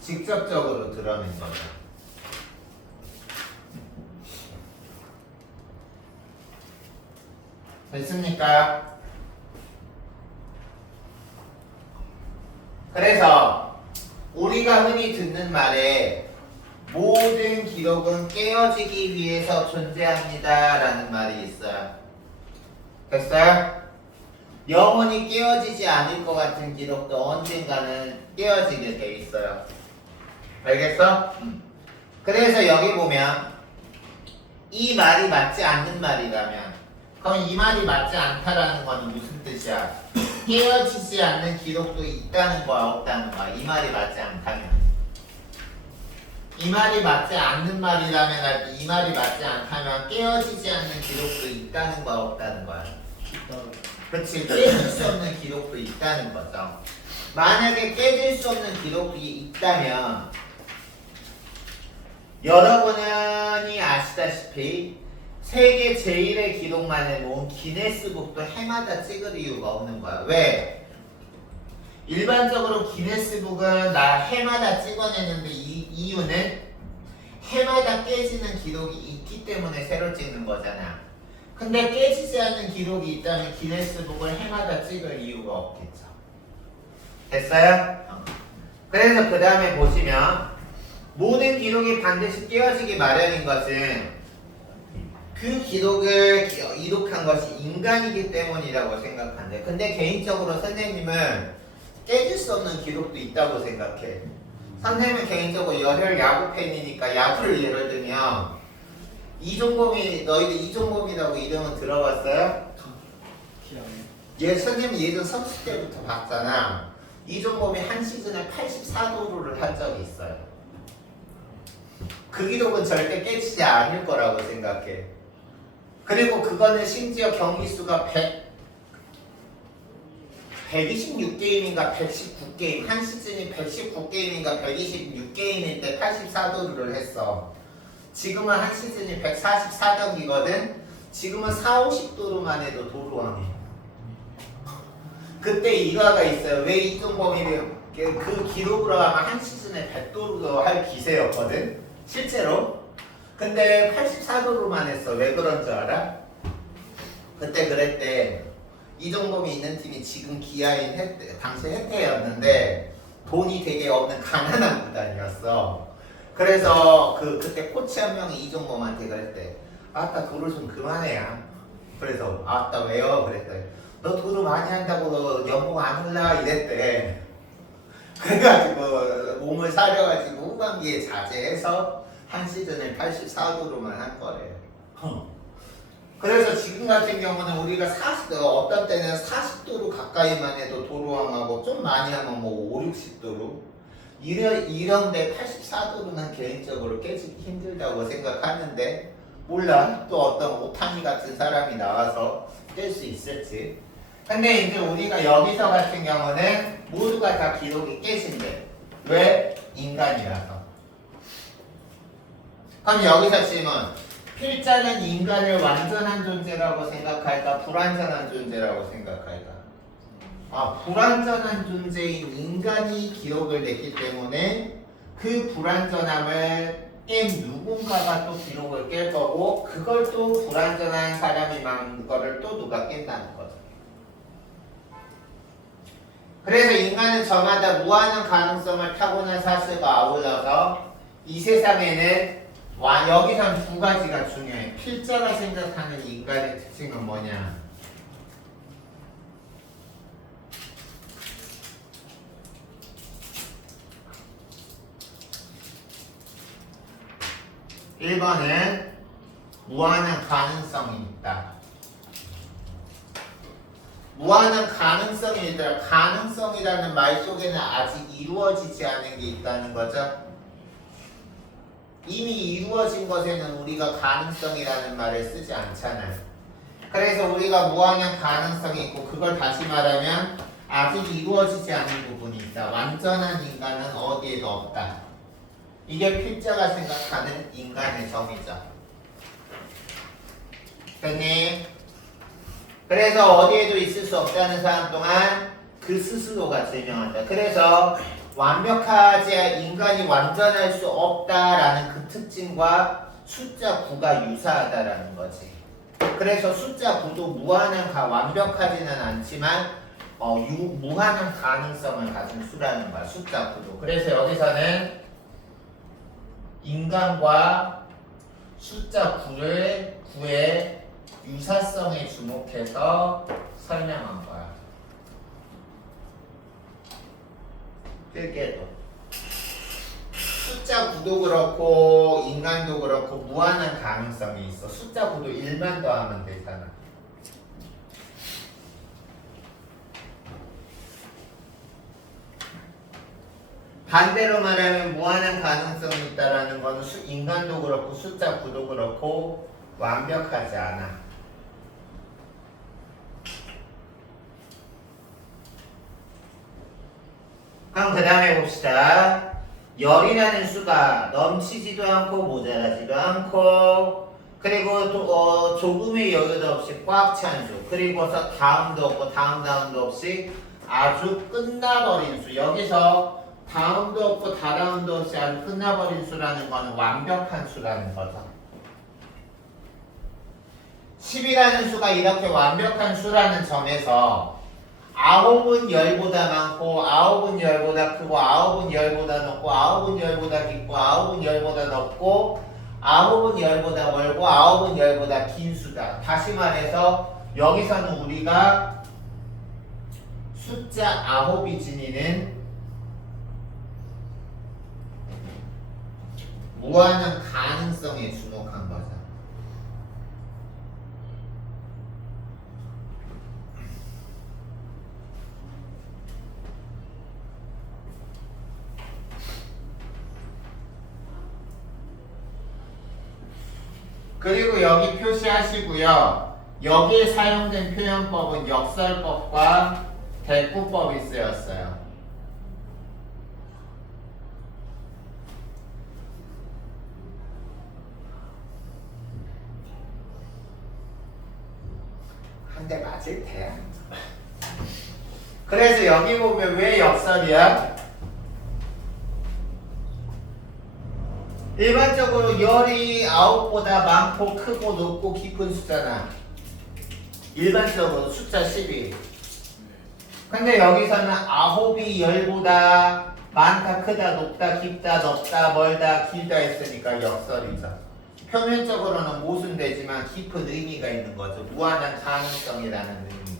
직접적으로 드러낸 거죠. 됐습니까? 그래서 우리가 흔히 듣는 말에 모든 기록은 깨어지기 위해서 존재합니다 라는 말이 있어요. 됐어요? 영원히 깨어지지 않을 것 같은 기록도 언젠가는 깨어지게 돼 있어요. 알겠어? 그래서 여기 보면 이 말이 맞지 않는 말이라면 그럼 이 말이 맞지 않다라는 건 무슨 뜻이야? 깨어지지 않는 기록도 있다는 거야 없다는 거야? 이 말이 맞지 않다면 이 말이 맞지 않는 말이라면 할 때 이 말이 맞지 않다면 깨어지지 않는 기록도 있다는 거야 없다는 거야? 그렇지 깨질 수 없는 기록도 있다는 거죠. 만약에 깨질 수 없는 기록이 있다면 여러분이 아시다시피 세계 제1의 기록만 해놓은 기네스북도 해마다 찍을 이유가 없는 거야. 왜? 일반적으로 기네스북은 나 해마다 찍어내는데 이 이유는 해마다 깨지는 기록이 있기 때문에 새로 찍는 거잖아. 근데 깨지지 않는 기록이 있다면 기네스북을 해마다 찍을 이유가 없겠죠. 됐어요? 그래서 그 다음에 보시면 모든 기록이 반드시 깨어지기 마련인 것은 그 기록을 이룩한 것이 인간이기 때문이라고 생각한대. 근데 개인적으로 선생님은 깨질 수 없는 기록도 있다고 생각해. 선생님은 개인적으로 열혈 야구 팬이니까 야구를 예를 들면 이종범이 너희들 이종범이라고 이름은 들어봤어요? 얘 선생님 예전 선수 때부터 봤잖아. 이종범이 한 시즌에 84도루를 한 적이 있어요. 그 기록은 절대 깨지지 않을 거라고 생각해. 그리고 그거는 심지어 경기 수가 126게임인가 119게임 한 시즌이 119게임인가 126게임일 때 84도루를 했어. 지금은 한 시즌이 144경기거든. 지금은 4, 50도루만 해도 도루왕이야. 그때 일화가 있어요. 왜 이종범이 그 기록으로 하면 한 시즌에 100도루도 할 기세였거든. 실제로. 근데 84도루만 했어. 왜 그런 줄 알아? 그때 그랬대. 이종범이 있는 팀이 지금 기아인 당시 해태였는데 돈이 되게 없는 가난한 구단이었어. 그래서 그때 코치 한 명이 이종범한테 그랬대. 아따 도루 좀 그만해야. 그래서 아따 왜요? 그랬대. 너 도루 많이 한다고 너 연봉 안 올라 이랬대. 그래가지고 몸을 사려가지고 후반기에 자제해서 한 시즌에 84도루만 한 거래요. 그래서 지금 같은 경우는 우리가 어떤 때는 40도루 가까이만 해도 도루왕하고 좀 많이 하면 뭐 5, 60도루 이런데 84도루는 개인적으로 깨지기 힘들다고 생각하는데 몰라. 또 어떤 오타니 같은 사람이 나와서 깰 수 있을지. 근데 이제 우리가 여기서 같은 경우는 모두가 다 기록이 깨진대. 왜? 인간이라서. 그럼 여기서 질문. 필자는 인간을 완전한 존재라고 생각할까? 불완전한 존재라고 생각할까? 불완전한 존재인 인간이 기록을 냈기 때문에 그 불완전함을 깬 누군가가 또 기록을 깰 거고 그걸 또 불완전한 사람이 만 거를 또 누가 깬다는 거죠. 그래서 인간은 저마다 무한한 가능성을 타고난 사실과 아울러서 이 세상에는 여기선 두 가지가 중요해. 필자가 생각하는 인간의 특징은 뭐냐? (1번은) 무한한 가능성이 있다. 무한한 가능성이 있다. 가능성이라는 말 속에는 아직 이루어지지 않은 게 있다는 거죠. 이미 이루어진 것에는 우리가 가능성이라는 말을 쓰지 않잖아요. 그래서 우리가 무한한 가능성이 있고, 그걸 다시 말하면 아직 이루어지지 않은 부분이 있다. 완전한 인간은 어디에도 없다. 이게 필자가 생각하는 인간의 정의죠. 됐니? 그래서 어디에도 있을 수 없다는 사람 동안 그 스스로가 증명한다. 그래서 인간이 완전할 수 없다라는 그 특징과 숫자 9가 유사하다라는 거지. 그래서 숫자 9도 완벽하지는 않지만 무한한 가능성을 가진 수라는 거야. 숫자 9도. 그래서 여기서는 인간과 숫자 9의 유사성에 주목해서 설명한 거야. 뜻계도 숫자 9도 그렇고 인간도 그렇고 무한한 가능성이 있어. 숫자 9도 1만 더하면 되잖아. 반대로 말하면 무한한 가능성이 있다라는 거는 인간도 그렇고 숫자 9도 그렇고 완벽하지 않아. 그럼 그 다음에 봅시다. 열이라는 수가 넘치지도 않고 모자라지도 않고, 그리고 또 조금의 여유도 없이 꽉 찬 수, 그리고서 다음도 없고 다음도 없이 아주 끝나버린 수. 여기서 다음도 없고 다다음도 없이 아주 끝나버린 수라는 거는 완벽한 수라는 거죠. 10이라는 수가 이렇게 완벽한 수라는 점에서 9은 10보다 많고 9은 10보다 크고 9은 10보다 높고 9은 10보다 깊고 9은 10보다 높고 9은 10보다 멀고 9은 10보다 긴 수다. 다시 말해서 여기서는 우리가 숫자 9이 지니는 무한한 가능성에 주목한 거죠. 그리고 여기 표시하시고요. 여기에 사용된 표현법은 역설법과 대꾸법이 쓰였어요. 한 대 맞을 테야. 그래서 여기 보면 왜 역설이야? 일반적으로 열이 9보다 많고 크고 높고 깊은 숫자나 일반적으로 숫자 10이. 근데 여기서는 9이 10보다 많다, 크다, 높다, 깊다, 넓다, 멀다, 길다 했으니까 역설이죠. 표면적으로는 모순되지만 깊은 의미가 있는 거죠. 무한한 가능성이라는 의미.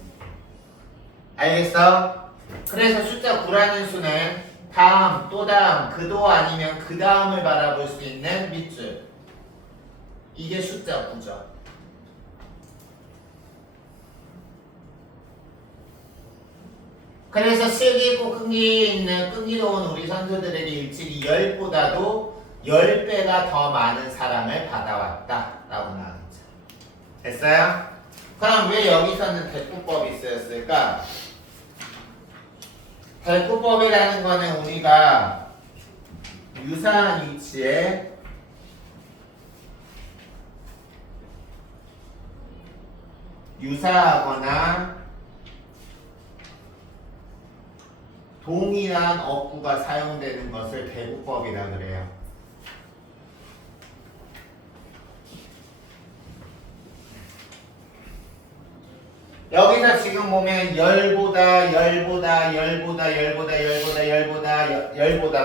알겠어? 그래서 숫자 9라는 수는 다음, 또 다음, 그도 아니면 그 다음을 바라볼 수 있는 밑줄. 이게 숫자 9죠. 그래서 세기 있고 끈기로운 우리 선수들에게 일찍이 10보다도 10배가 더 많은 사랑을 받아왔다 라고 나왔죠. 됐어요? 그럼 왜 여기서는 대꾸법이 쓰였을까? 대꾸법이라는 거는 우리가 유사한 위치에 유사하거나 동일한 어구가 사용되는 것을 대구법이라 그래요. 여기서 지금 보면 열보다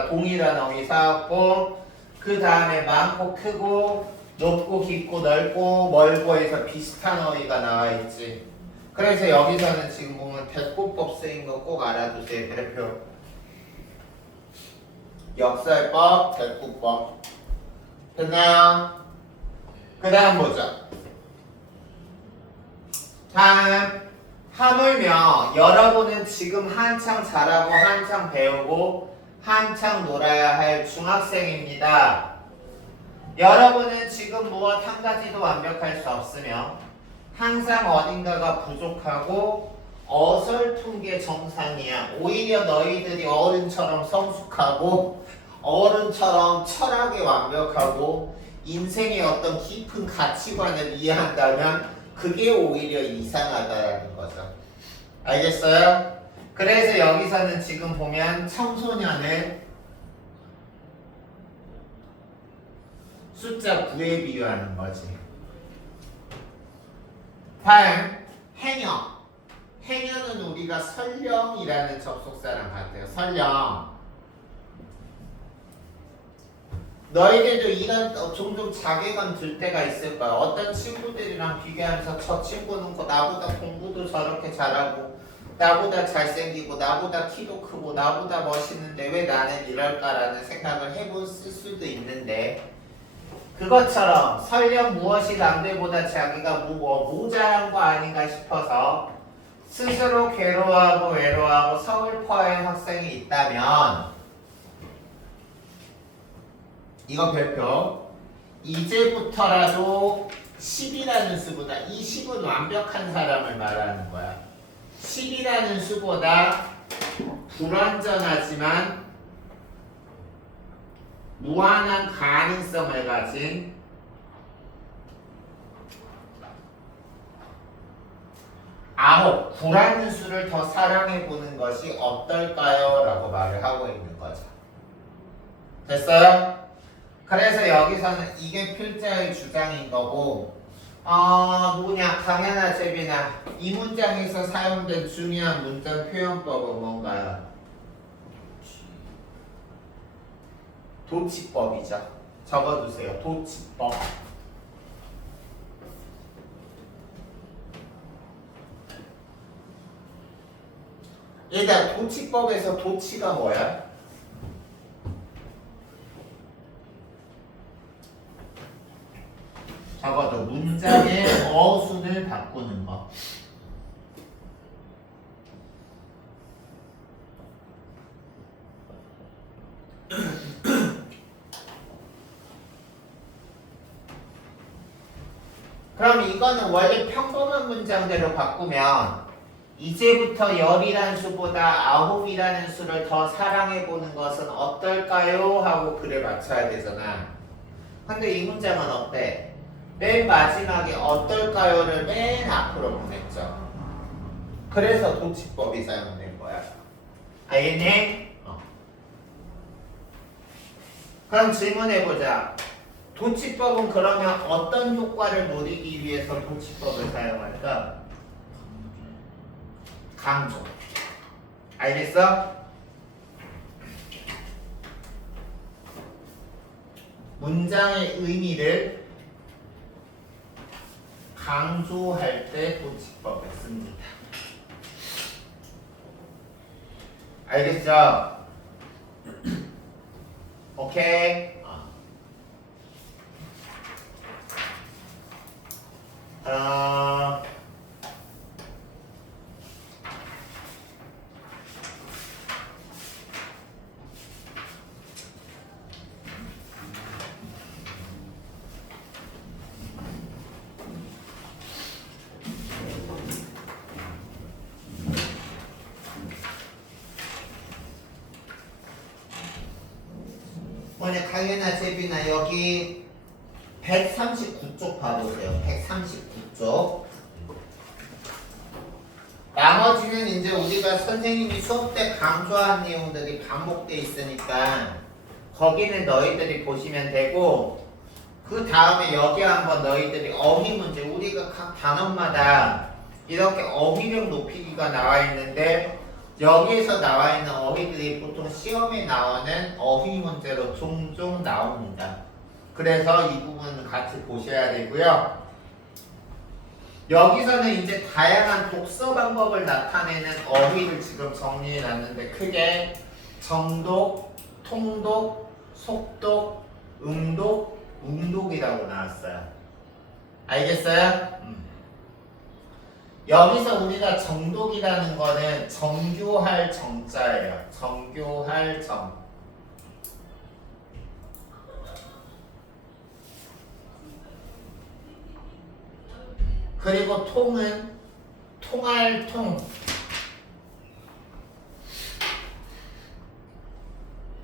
동일한 어휘 사왔고 그 다음에 많고 크고 높고 깊고 넓고 멀고 해서 비슷한 어휘가 나와 있지. 그래서 여기서는 지금 보면 대꾸법 쓰인 거 꼭 알아두세요. 대표 역설법, 대꾸법 됐나요? 그 다음 보자. 다음 하물며 여러분은 지금 한창 잘하고 한창 배우고 한창 놀아야 할 중학생입니다. 여러분은 지금 무엇 한 가지도 완벽할 수 없으며 항상 어딘가가 부족하고 어설픈 게 정상이야. 오히려 너희들이 어른처럼 성숙하고 어른처럼 철학이 완벽하고 인생의 어떤 깊은 가치관을 이해한다면 그게 오히려 이상하다라는 거죠. 알겠어요? 그래서 여기서는 지금 보면 청소년을 숫자 9에 비유하는 거지. 다음 행여. 행여는 우리가 설령이라는 접속사랑 같아요. 설령. 너희들도 이런 종종 자괴감 들 때가 있을 거야. 어떤 친구들이랑 비교하면서 저 친구는 나보다 공부도 저렇게 잘하고 나보다 잘생기고 나보다 키도 크고 나보다 멋있는데 왜 나는 이럴까라는 생각을 해볼 수도 있는데 그것처럼 설령 무엇이 남들보다 자기가 모자란 거 아닌가 싶어서 스스로 괴로워하고 외로워하고 서글퍼하는 학생이 있다면 이거 별표 이제부터라도 10이라는 수보다 이 10은 완벽한 사람을 말하는 거야. 10이라는 수보다 불완전하지만 무한한 가능성을 가진 9, 9라는 수를 더 사랑해보는 것이 어떨까요? 라고 말을 하고 있는 거죠. 됐어요? 그래서 여기서는 이게 필자의 주장인 거고 강현아, 재빈아 이 문장에서 사용된 중요한 문장 표현법은 뭔가요? 도치법이죠. 적어두세요. 도치법. 일단 도치법에서 도치가 뭐야? 적어도 문장의 어순을 바꾸는 거. 그럼 이거는 원래 평범한 문장대로 바꾸면 이제부터 10이라는 수보다 9이라는 수를 더 사랑해보는 것은 어떨까요? 하고 글에 맞춰야 되잖아. 근데 이 문장은 어때? 맨 마지막에 어떨까요를 맨 앞으로 보냈죠. 그래서 도치법이 사용된 거야. 알겠니? 그럼 질문해보자. 도치법은 그러면 어떤 효과를 노리기 위해서 도치법을 사용할까? 강조. 알겠어? 문장의 의미를 강조할 때 도치법을 씁니다. 알겠죠? 오케이? 강연아, 재빈아 여기 139쪽 봐보세요. 139쪽. 나머지는 이제 우리가 선생님이 수업 때 강조한 내용들이 반복돼 있으니까 거기는 너희들이 보시면 되고 그 다음에 여기 한번 너희들이 어휘 문제 우리가 각 단어마다 이렇게 어휘력 높이기가 나와 있는데 여기에서 나와 있는 어휘들이 보통 시험에 나오는 어휘 문제로 종종 나옵니다. 그래서 이 부분은 같이 보셔야 되고요. 여기서는 이제 다양한 독서 방법을 나타내는 어휘를 지금 정리해 놨는데 크게 정독, 통독, 속독, 음독, 웅독이라고 나왔어요. 알겠어요? 여기서 우리가 정독이라는 거는 정교할 정자예요. 정교할 정. 그리고 통은 통할 통.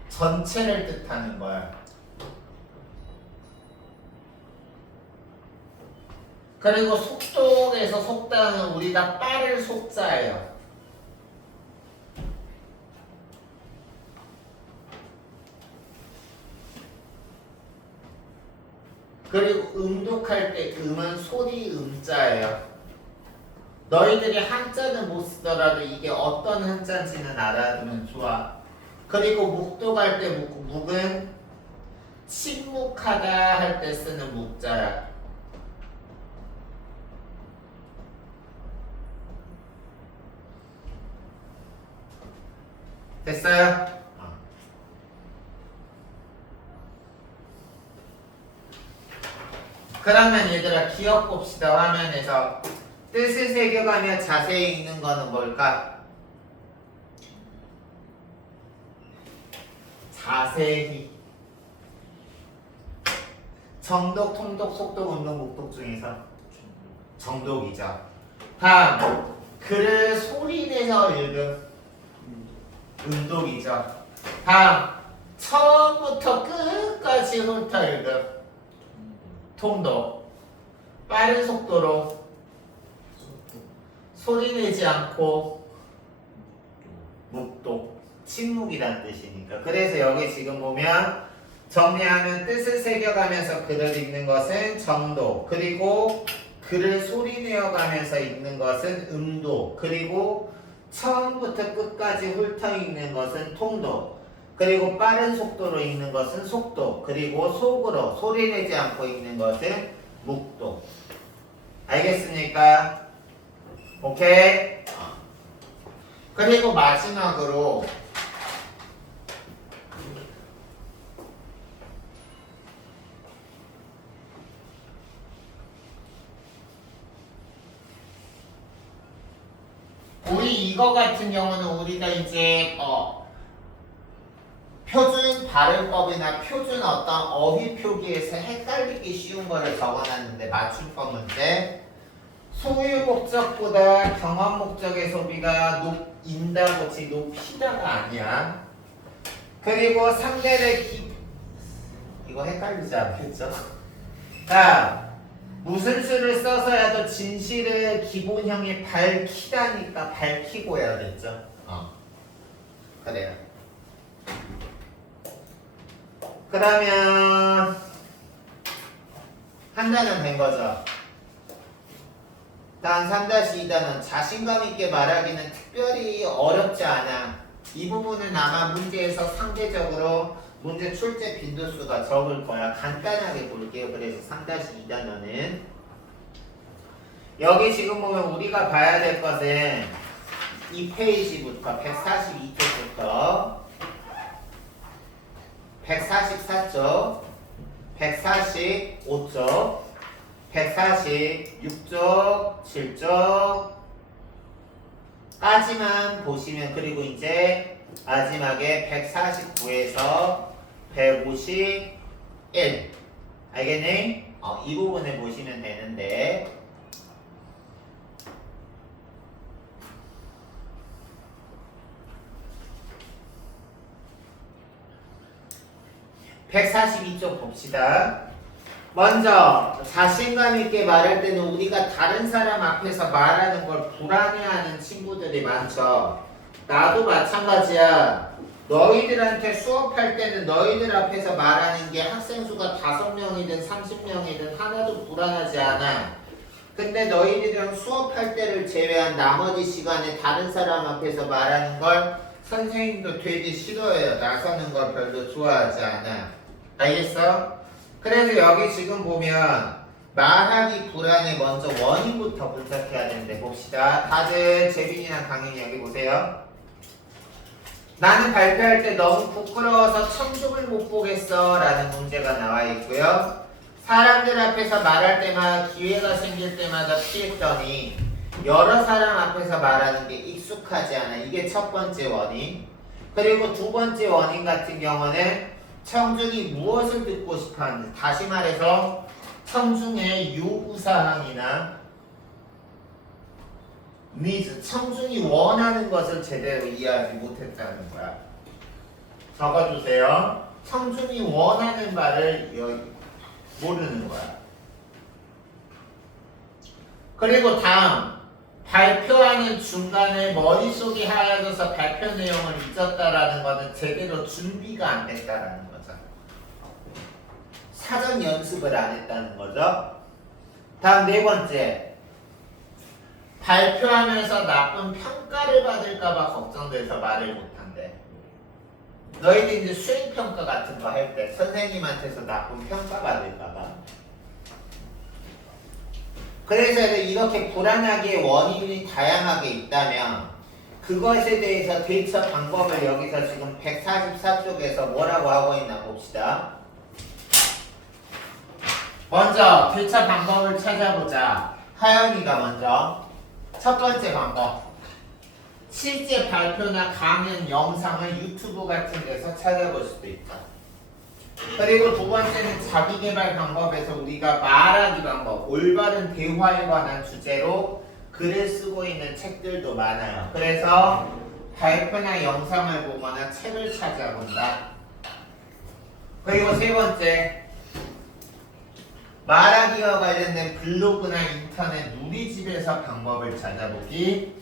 전체를 뜻하는 거야. 그리고 속독에서 속담은 우리가 빠를 속자예요. 그리고 음독할 때 음은 소리 음자예요. 너희들이 한자는 못 쓰더라도 이게 어떤 한자인지는 알아두면 좋아. 그리고 묵독할 때 묵은 침묵하다 할 때 쓰는 묵자야. 됐어요? 그러면 얘들아 기억 봅시다. 화면에서 뜻을 새겨가며 자세히 읽는 거는 뭘까? 자세히. 정독, 통독, 속독, 음독, 묵독 중에서 정독이죠. 다음 글을 소리내서 읽음. 음독이죠. 다음 처음부터 끝까지 훑어 읽음. 통독. 빠른 속도로 소리내지 않고 묵독. 침묵이란 뜻이니까. 그래서 여기 지금 보면 정리하면 뜻을 새겨가면서 글을 읽는 것은 정독. 그리고 글을 소리내어가면서 읽는 것은 음독. 그리고 처음부터 끝까지 훑어 읽는 것은 통독. 그리고 빠른 속도로 읽는 것은 속독. 그리고 속으로 소리내지 않고 읽는 것은 묵독. 알겠습니까? 오케이? 그리고 마지막으로 우리 이거 같은 경우는 우리가 이제 표준 발음법이나 표준 어떤 어휘 표기에서 헷갈리기 쉬운 거를 적어놨는데 맞춤법 문제. 소유 목적보다 경험 목적의 소비가 높인다고지 높이다가 아니야. 그리고 상대를 이거 헷갈리지 않겠죠? 자, 무슨 수를 써서야도 진실을 기본형에 밝히다니까 밝히고 해야겠죠? 그래요. 그러면 한 단은 된 거죠. 단 3-2단은 자신감 있게 말하기는 특별히 어렵지 않아. 이 부분은 아마 문제에서 상대적으로 문제 출제 빈도수가 적을 거야. 간단하게 볼게요. 그래서 3-2단원은 여기 지금 보면 우리가 봐야 될 것은 이 페이지부터 142쪽부터 144쪽, 145쪽, 146쪽, 7쪽 까지만 보시면, 그리고 이제 마지막에 149에서 151 알겠니? 이 부분을 보시면 되는데 142쪽 봅시다. 먼저 자신감 있게 말할 때는 우리가 다른 사람 앞에서 말하는 걸 불안해하는 친구들이 많죠. 나도 마찬가지야. 너희들한테 수업할 때는 너희들 앞에서 말하는 게 학생 수가 5명이든 30명이든 하나도 불안하지 않아. 근데 너희들이랑 수업할 때를 제외한 나머지 시간에 다른 사람 앞에서 말하는 걸 선생님도 되게 싫어해요. 나서는 걸 별로 좋아하지 않아. 알겠어? 그래서 여기 지금 보면 말하기 불안에 먼저 원인부터 분석해야 되는데 봅시다. 다들 재빈이랑 강인이 여기 보세요. 나는 발표할 때 너무 부끄러워서 청중을 못 보겠어 라는 문제가 나와 있고요. 사람들 앞에서 말할 때마다 기회가 생길 때마다 피했더니 여러 사람 앞에서 말하는 게 익숙하지 않아. 이게 첫 번째 원인. 그리고 두 번째 원인 같은 경우는 청중이 무엇을 듣고 싶어 하는지, 다시 말해서 청중의 요구사항이나 needs, 청중이 원하는 것을 제대로 이해하지 못했다는 거야. 적어주세요. 청중이 원하는 바를 모르는 거야. 그리고 다음, 발표하는 중간에 머릿속이 하얘져서 발표 내용을 잊었다라는 것은 제대로 준비가 안 됐다라는 거죠. 사전 연습을 안 했다는 거죠. 다음 네 번째, 발표하면서 나쁜 평가를 받을까봐 걱정돼서 말을 못한대. 너희들 이제 수행평가 같은 거 할 때 선생님한테서 나쁜 평가 받을까봐. 그래서 이렇게 불안하게 원인이 다양하게 있다면 그것에 대해서 대처 방법을 여기서 지금 144쪽에서 뭐라고 하고 있나 봅시다. 먼저 대처 방법을 찾아보자. 하연이가 먼저 첫 번째 방법, 실제 발표나 강연 영상을 유튜브 같은 데서 찾아볼 수도 있다. 그리고 두 번째는 자기계발 방법에서 우리가 말하기 방법, 올바른 대화에 관한 주제로 글을 쓰고 있는 책들도 많아요. 그래서 발표나 영상을 보거나 책을 찾아본다. 그리고 세 번째, 말하기와 관련된 블로그나 인터넷 누리집에서 방법을 찾아보기.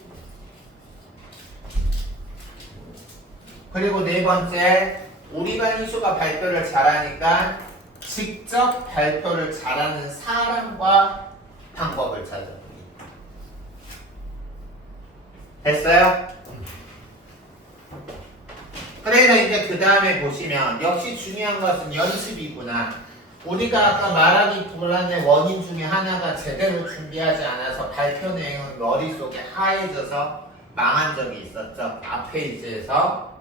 그리고 네 번째, 우리 반 희수가 발표를 잘하니까 직접 발표를 잘하는 사람과 방법을 찾아보기. 됐어요? 그래서 이제 그 다음에 보시면 역시 중요한 것은 연습이구나. 우리가 아까 말하기 불안의 원인 중에 하나가 제대로 준비하지 않아서 발표 내용은 머릿속에 하얘져서 망한 적이 있었죠. 앞 페이지에서.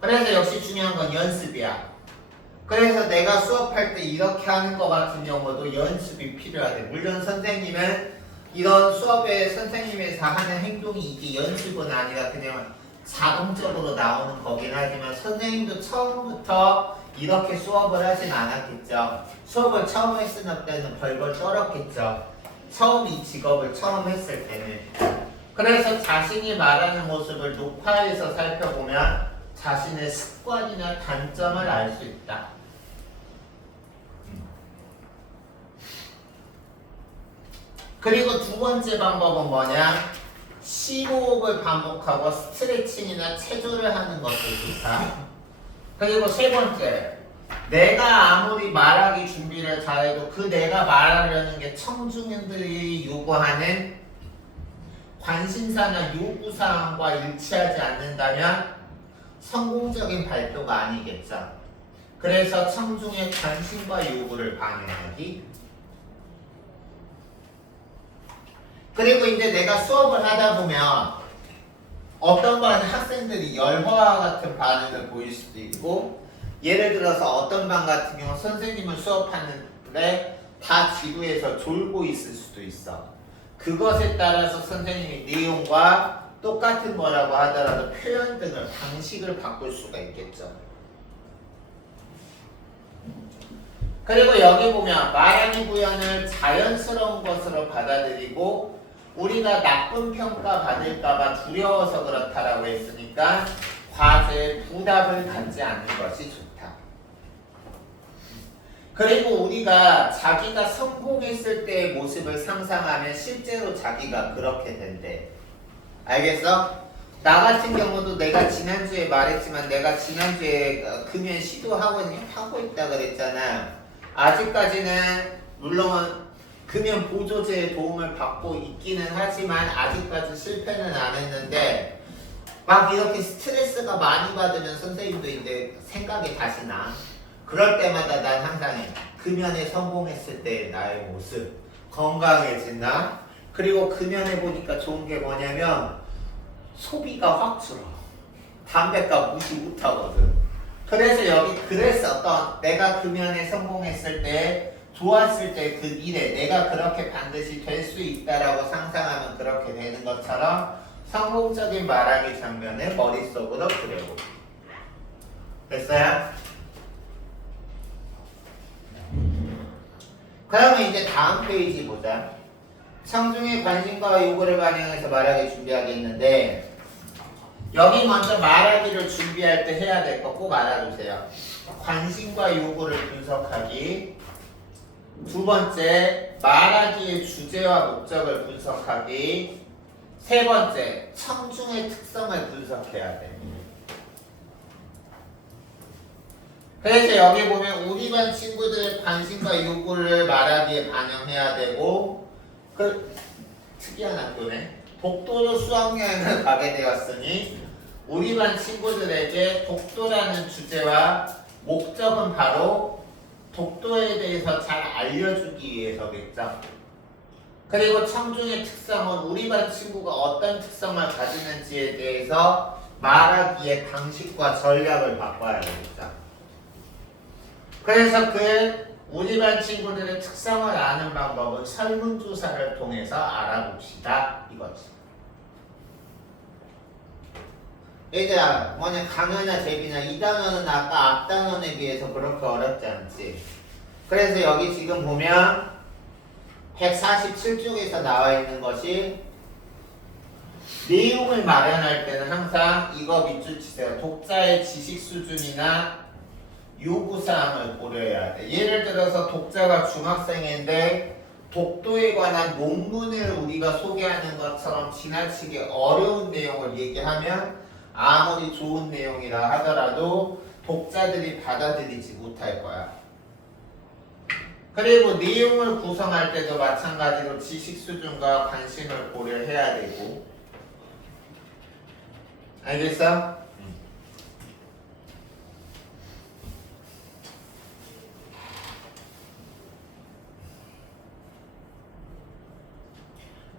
그래서 역시 중요한 건 연습이야. 그래서 내가 수업할 때 이렇게 하는 것 같은 경우도 연습이 필요하대. 물론 선생님은 이런 수업에 선생님에서 하는 행동이 이게 연습은 아니라 그냥 자동적으로 나오는 거긴 하지만 선생님도 처음부터 이렇게 수업을 하진 않았겠죠. 수업을 처음 했을 때는 벌벌 떨었겠죠. 처음 이 직업을 처음 했을 때는. 그래서 자신이 말하는 모습을 녹화해서 살펴보면 자신의 습관이나 단점을 알 수 있다. 그리고 두 번째 방법은 뭐냐? 심호흡을 반복하고 스트레칭이나 체조를 하는 것도 좋다. 그리고 세 번째, 내가 아무리 말하기 준비를 잘해도 그 내가 말하려는 게 청중들이 요구하는 관심사나 요구사항과 일치하지 않는다면 성공적인 발표가 아니겠죠. 그래서 청중의 관심과 요구를 반영하기. 그리고 이제 내가 수업을 하다 보면 어떤 반 학생들이 열화와 같은 반응을 보일 수도 있고, 예를 들어서 어떤 반 같은 경우 선생님을 수업하는데 다 지루해서 졸고 있을 수도 있어. 그것에 따라서 선생님이 내용과 똑같은 거라고 하더라도 표현 등을 방식을 바꿀 수가 있겠죠. 그리고 여기 보면 말하기 구현을 자연스러운 것으로 받아들이고 우리가 나쁜 평가 받을까봐 두려워서 그렇다라고 했으니까 과제에 부담을 갖지 않는 것이 좋다. 그리고 우리가 자기가 성공했을 때의 모습을 상상하면 실제로 자기가 그렇게 된대. 알겠어? 나 같은 경우도 내가 지난주에 말했지만 내가 지난주에 금연 시도하고 있다 그랬잖아. 아직까지는 물론 금연 보조제의 도움을 받고 있기는 하지만 아직까지 실패는 안 했는데 막 이렇게 스트레스가 많이 받으면 선생님도 이제 생각이 다시 나. 그럴 때마다 난 항상 금연에 성공했을 때 나의 모습, 건강해진 나. 그리고 금연해 보니까 좋은 게 뭐냐면 소비가 확 줄어. 담배값 무시 못하거든. 그래서 여기 그랬었던 내가 금연에 성공했을 때 좋았을 때 그 미래 내가 그렇게 반드시 될 수 있다라고 상상하면 그렇게 되는 것처럼 성공적인 말하기 장면을 머릿속으로 그려보고 됐어요? 그러면 이제 다음 페이지 보자. 청중의 관심과 요구를 반영해서 말하기 준비하겠는데 여기 먼저 말하기를 준비할 때 해야 될 거 꼭 알아두세요. 관심과 요구를 분석하기. 두 번째, 말하기의 주제와 목적을 분석하기. 세 번째, 청중의 특성을 분석해야 돼. 그래서 여기 보면 우리 반 친구들의 관심과 요구를 말하기에 반영해야 되고 특이한 학교네. 독도로 수학여행을 가게 되었으니 우리 반 친구들에게 독도라는 주제와 목적은 바로 독도에 대해서 잘 알려주기 위해서겠죠. 그리고 청중의 특성은 우리 반 친구가 어떤 특성을 가지는지에 대해서 말하기의 방식과 전략을 바꿔야 되겠죠. 그래서 우리 반 친구들의 특성을 아는 방법은 설문조사를 통해서 알아봅시다. 이거지. 얘들아, 뭐냐 강연이나 대비나 이 단어는 아까 앞 단원에 비해서 그렇게 어렵지 않지. 그래서 여기 지금 보면 147쪽에서 나와 있는 것이 내용을 마련할 때는 항상 이거 밑줄 치세요. 독자의 지식 수준이나 요구사항을 고려해야 돼. 예를 들어서 독자가 중학생인데 독도에 관한 논문을 우리가 소개하는 것처럼 지나치게 어려운 내용을 얘기하면 아무리 좋은 내용이라 하더라도 독자들이 받아들이지 못할 거야. 그리고 내용을 구성할 때도 마찬가지로 지식 수준과 관심을 고려해야 되고. 알겠어?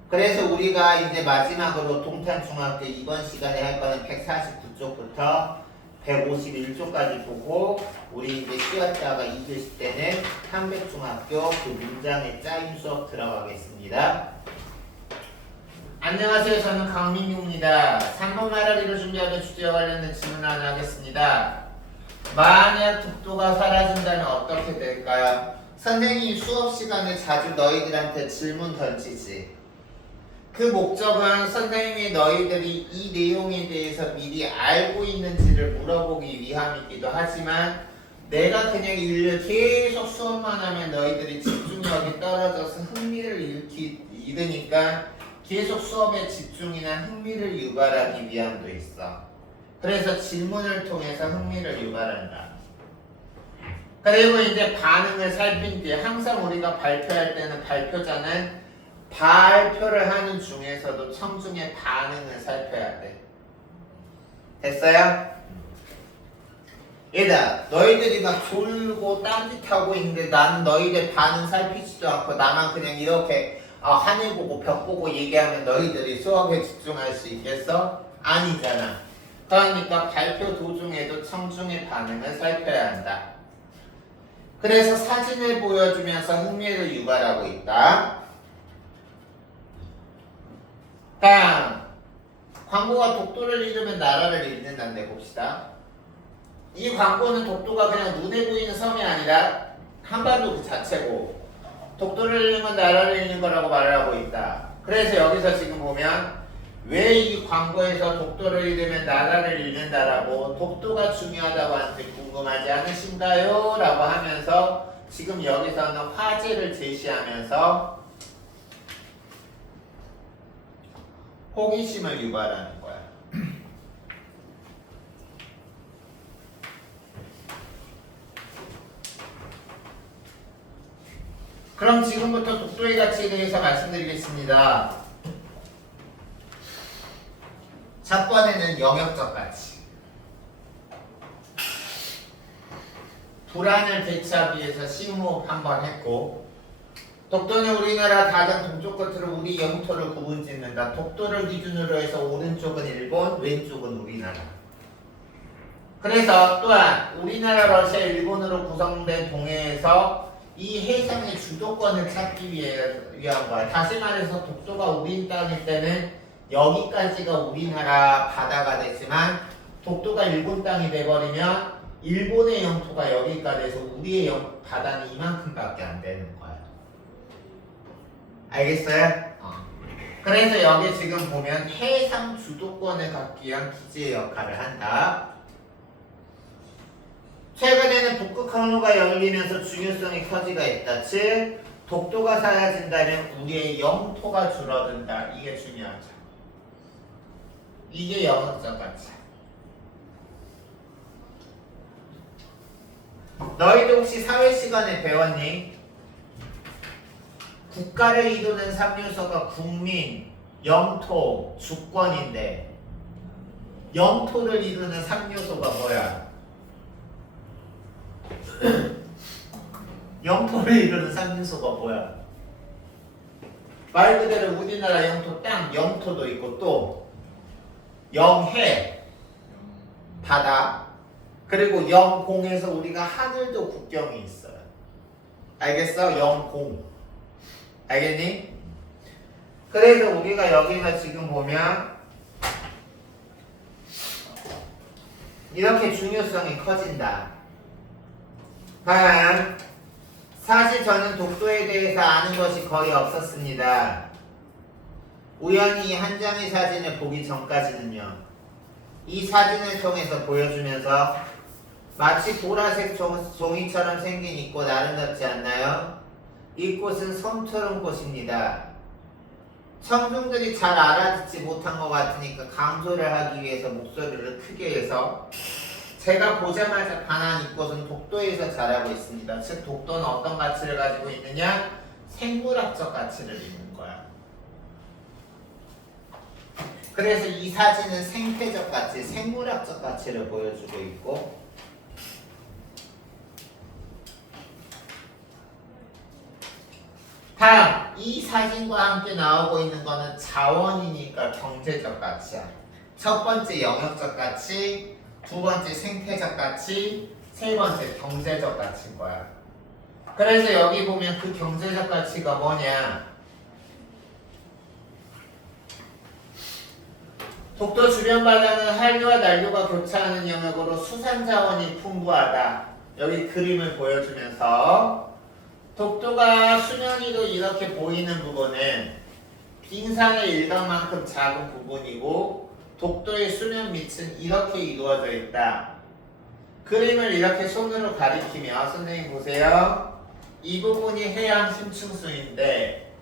그래서 우리가 이제 마지막으로 동탄중학교 이번 시간에 할 거는 149쪽부터 151쪽까지 보고 우리 이제 쉬었다가 2교시 때는 한백중학교 그 문장의 짜임 수업 들어가겠습니다. 안녕하세요. 저는 강민규입니다. 3번 말하기를 준비하며 주제와 관련된 질문 하나 하겠습니다. 만약 독도가 사라진다면 어떻게 될까요? 선생님이 수업 시간에 자주 너희들한테 질문 던지지. 그 목적은 선생님이 너희들이 이 내용에 대해서 미리 알고 있는지를 물어보기 위함이기도 하지만 내가 그냥 계속 수업만 하면 너희들이 집중력이 떨어져서 흥미를 잃으니까 계속 수업에 집중이나 흥미를 유발하기 위함도 있어. 그래서 질문을 통해서 흥미를 유발한다. 그리고 이제 반응을 살핀 뒤에 항상 우리가 발표할 때는 발표자는 발표를 하는 중에서도 청중의 반응을 살펴야 돼. 됐어요? 얘들아, 너희들이 막 졸고 딴짓하고 있는데 나는 너희들 반응 살피지도 않고 나만 그냥 이렇게 하늘 보고 벽 보고 얘기하면 너희들이 수업에 집중할 수 있겠어? 아니잖아. 그러니까 발표 도중에도 청중의 반응을 살펴야 한다. 그래서 사진을 보여주면서 흥미를 유발하고 있다. 다음, 광고가 독도를 잃으면 나라를 잃는다는데 봅시다. 이 광고는 독도가 그냥 눈에 보이는 섬이 아니라 한반도 그 자체고 독도를 잃으면 나라를 잃는 거라고 말을 하고 있다. 그래서 여기서 지금 보면 왜 이 광고에서 독도를 잃으면 나라를 잃는다라고 독도가 중요하다고 하는지 궁금하지 않으신가요? 라고 하면서 지금 여기서는 화제를 제시하면서 호기심을 유발하는 거야. 그럼 지금부터 독도의 가치에 대해서 말씀드리겠습니다. 첫 번에는 영역적 가치. 불안을 대처하기 위해서 심호흡 한번 했고, 독도는 우리나라 가장 동쪽 끝으로 우리 영토를 구분짓는다. 독도를 기준으로 해서 오른쪽은 일본, 왼쪽은 우리나라. 그래서 또한 우리나라, 러시아, 일본으로 구성된 동해에서 이 해상의 주도권을 찾기 위한 거야. 다시 말해서 독도가 우리 땅일 때는 여기까지가 우리나라 바다가 됐지만 독도가 일본 땅이 돼버리면 일본의 영토가 여기까지 해서 우리의 바다는 이만큼밖에 안 되는 거야. 알겠어요? 그래서 여기 지금 보면 해상 주도권을 갖기 위한 기지의 역할을 한다. 최근에는 북극 항로가 열리면서 중요성이 커지가 있다. 즉 독도가 사라진다면 우리의 영토가 줄어든다. 이게 중요하죠. 이게 영역적 가치. 너희도 혹시 사회 시간에 배웠니? 국가를 이루는 3요소가 국민, 영토, 주권인데 영토를 이루는 3요소가 뭐야? 영토를 이루는 3요소가 뭐야? 말 그대로 우리나라 영토 땅, 영토도 있고 또 영해, 바다, 그리고 영공에서 우리가 하늘도 국경이 있어요. 알겠어? 영공. 알겠니? 그래서 우리가 여기서 지금 보면 이렇게 중요성이 커진다. 사실 저는 독도에 대해서 아는 것이 거의 없었습니다. 우연히 한 장의 사진을 보기 전까지는요. 이 사진을 통해서 보여주면서 마치 보라색 종이처럼 생긴 이 꽃 아름답지 않나요? 이 꽃은 섬처럼 꽃입니다. 청중들이 잘 알아듣지 못한 것 같으니까 강조를 하기 위해서 목소리를 크게 해서 제가 보자마자 반한 이 꽃은 독도에서 자라고 있습니다. 즉 독도는 어떤 가치를 가지고 있느냐? 생물학적 가치를 있는 거야. 그래서 이 사진은 생태적 가치, 생물학적 가치를 보여주고 있고 다음, 이 사진과 함께 나오고 있는 거는 자원이니까 경제적 가치야. 첫 번째 영역적 가치, 두 번째 생태적 가치, 세 번째 경제적 가치인 거야. 그래서 여기 보면 그 경제적 가치가 뭐냐? 독도 주변 바다는 한류와 난류가 교차하는 영역으로 수산 자원이 풍부하다. 여기 그림을 보여주면서 독도가 수면 위로 이렇게 보이는 부분은 빙산의 일각만큼 작은 부분이고 독도의 수면 밑은 이렇게 이루어져 있다. 그림을 이렇게 손으로 가리키며 선생님 보세요. 이 부분이 해양 심층수인데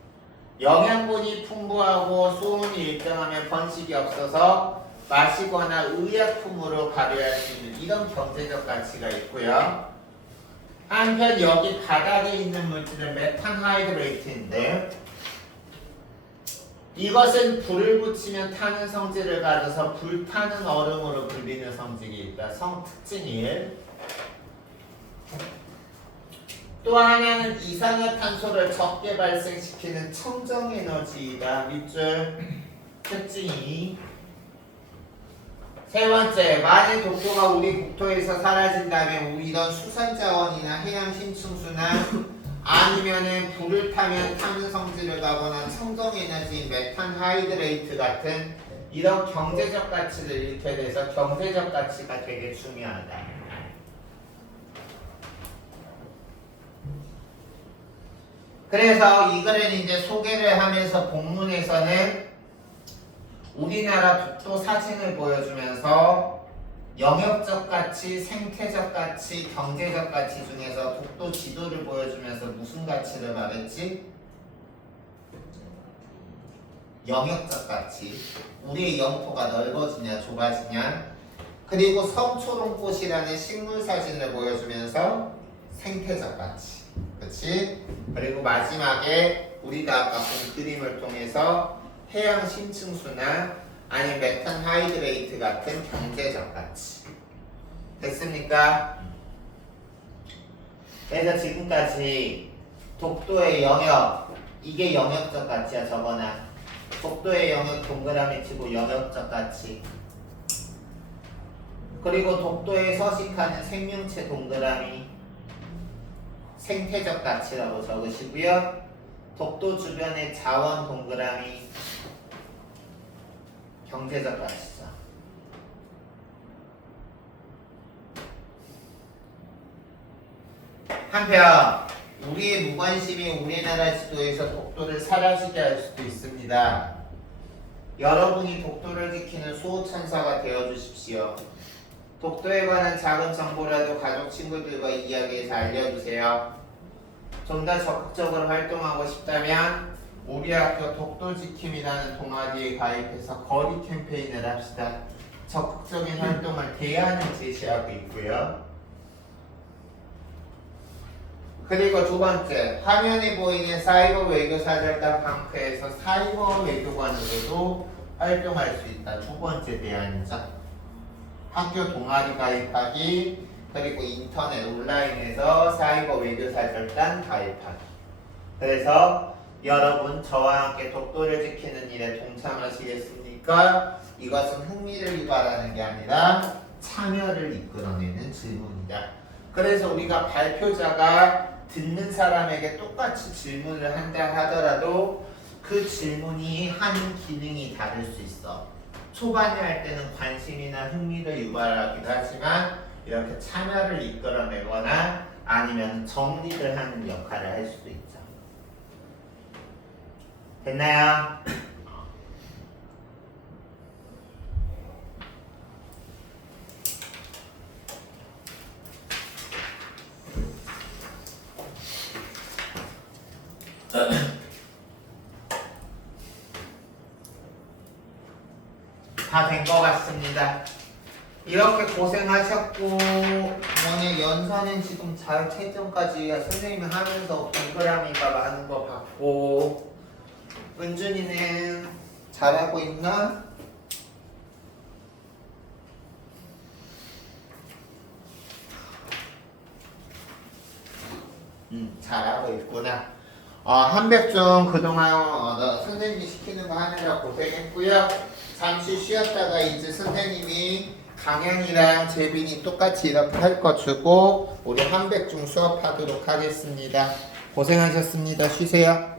영양분이 풍부하고 수온이 일정하면 번식이 없어서 마시거나 의약품으로 발효할 수 있는 이런 경제적 가치가 있고요. 한편 여기 바닥에 있는 물질은 메탄하이드레이트인데 이것은 불을 붙이면 타는 성질을 가져서 불타는 얼음으로 불리는 성질이 있다. 특징 1. 또 하나는 이산화탄소를 적게 발생시키는 청정에너지이다. 밑줄 특징 2. 세 번째, 만일 독도가 우리 국토에서 사라진다면 이런 수산자원이나 해양 심층수나 아니면은 불을 타면 타는 성질을 가거나 청정에너지인 메탄하이드레이트 같은 이런 경제적 가치를 잃게 돼서 경제적 가치가 되게 중요하다. 그래서 이 글은 이제 소개를 하면서 본문에서는 우리나라 독도 사진을 보여주면서 영역적 가치, 생태적 가치, 경제적 가치 중에서 독도 지도를 보여주면서 무슨 가치를 말했지? 영역적 가치. 우리의 영토가 넓어지냐 좁아지냐. 그리고 섬초롱꽃이라는 식물 사진을 보여주면서 생태적 가치. 그치? 그리고 마지막에 우리가 아까 본 그림을 통해서 해양 심층수나 아니면 메탄 하이드레이트 같은 경제적 가치. 됐습니까? 그래서 지금까지 독도의 영역, 이게 영역적 가치야. 저거나 독도의 영역 동그라미 치고 영역적 가치, 그리고 독도에 서식하는 생명체 동그라미 생태적 가치라고 적으시고요. 독도 주변의 자원 동그라미 경제적 가치죠. 한편 우리의 무관심이 우리나라 지도에서 독도를 사라지게 할 수도 있습니다. 여러분이 독도를 지키는 수호천사가 되어주십시오. 독도에 관한 작은 정보라도 가족 친구들과 이야기해서 알려주세요. 좀 더 적극적으로 활동하고 싶다면 우리 학교 독도 지킴이라는 동아리에 가입해서 거리 캠페인을 합시다. 적극적인 활동을 대안을 제시하고 있고요. 그리고 두 번째, 화면에 보이는 사이버 외교 사절단 방크에서 사이버 외교관으로도 활동할 수 있다. 두 번째 대안이죠. 학교 동아리 가입하기, 그리고 인터넷 온라인에서 사이버 외교 사절단 가입하기. 그래서 여러분 저와 함께 독도를 지키는 일에 동참하시겠습니까? 이것은 흥미를 유발하는 게 아니라 참여를 이끌어내는 질문이다. 그래서 우리가 발표자가 듣는 사람에게 똑같이 질문을 한다 하더라도 그 질문이 하는 기능이 다를 수 있어. 초반에 할 때는 관심이나 흥미를 유발하기도 하지만 이렇게 참여를 이끌어내거나 아니면 정리를 하는 역할을 할 수도 있죠. 됐나요? 다 된 것 같습니다. 이렇게 고생하셨고 오늘 연산은 지금 잘 채점까지 선생님이 하면서 동그라미가 많은 거 봤고, 은준이는 잘하고 있나? 잘하고 있구나. 한백중 그동안 선생님이 시키는 거 하느라 고생했고요. 잠시 쉬었다가 이제 선생님이 강현이랑 재빈이 똑같이 이렇게 할 거 주고 우리 한백중 수업하도록 하겠습니다. 고생하셨습니다. 쉬세요.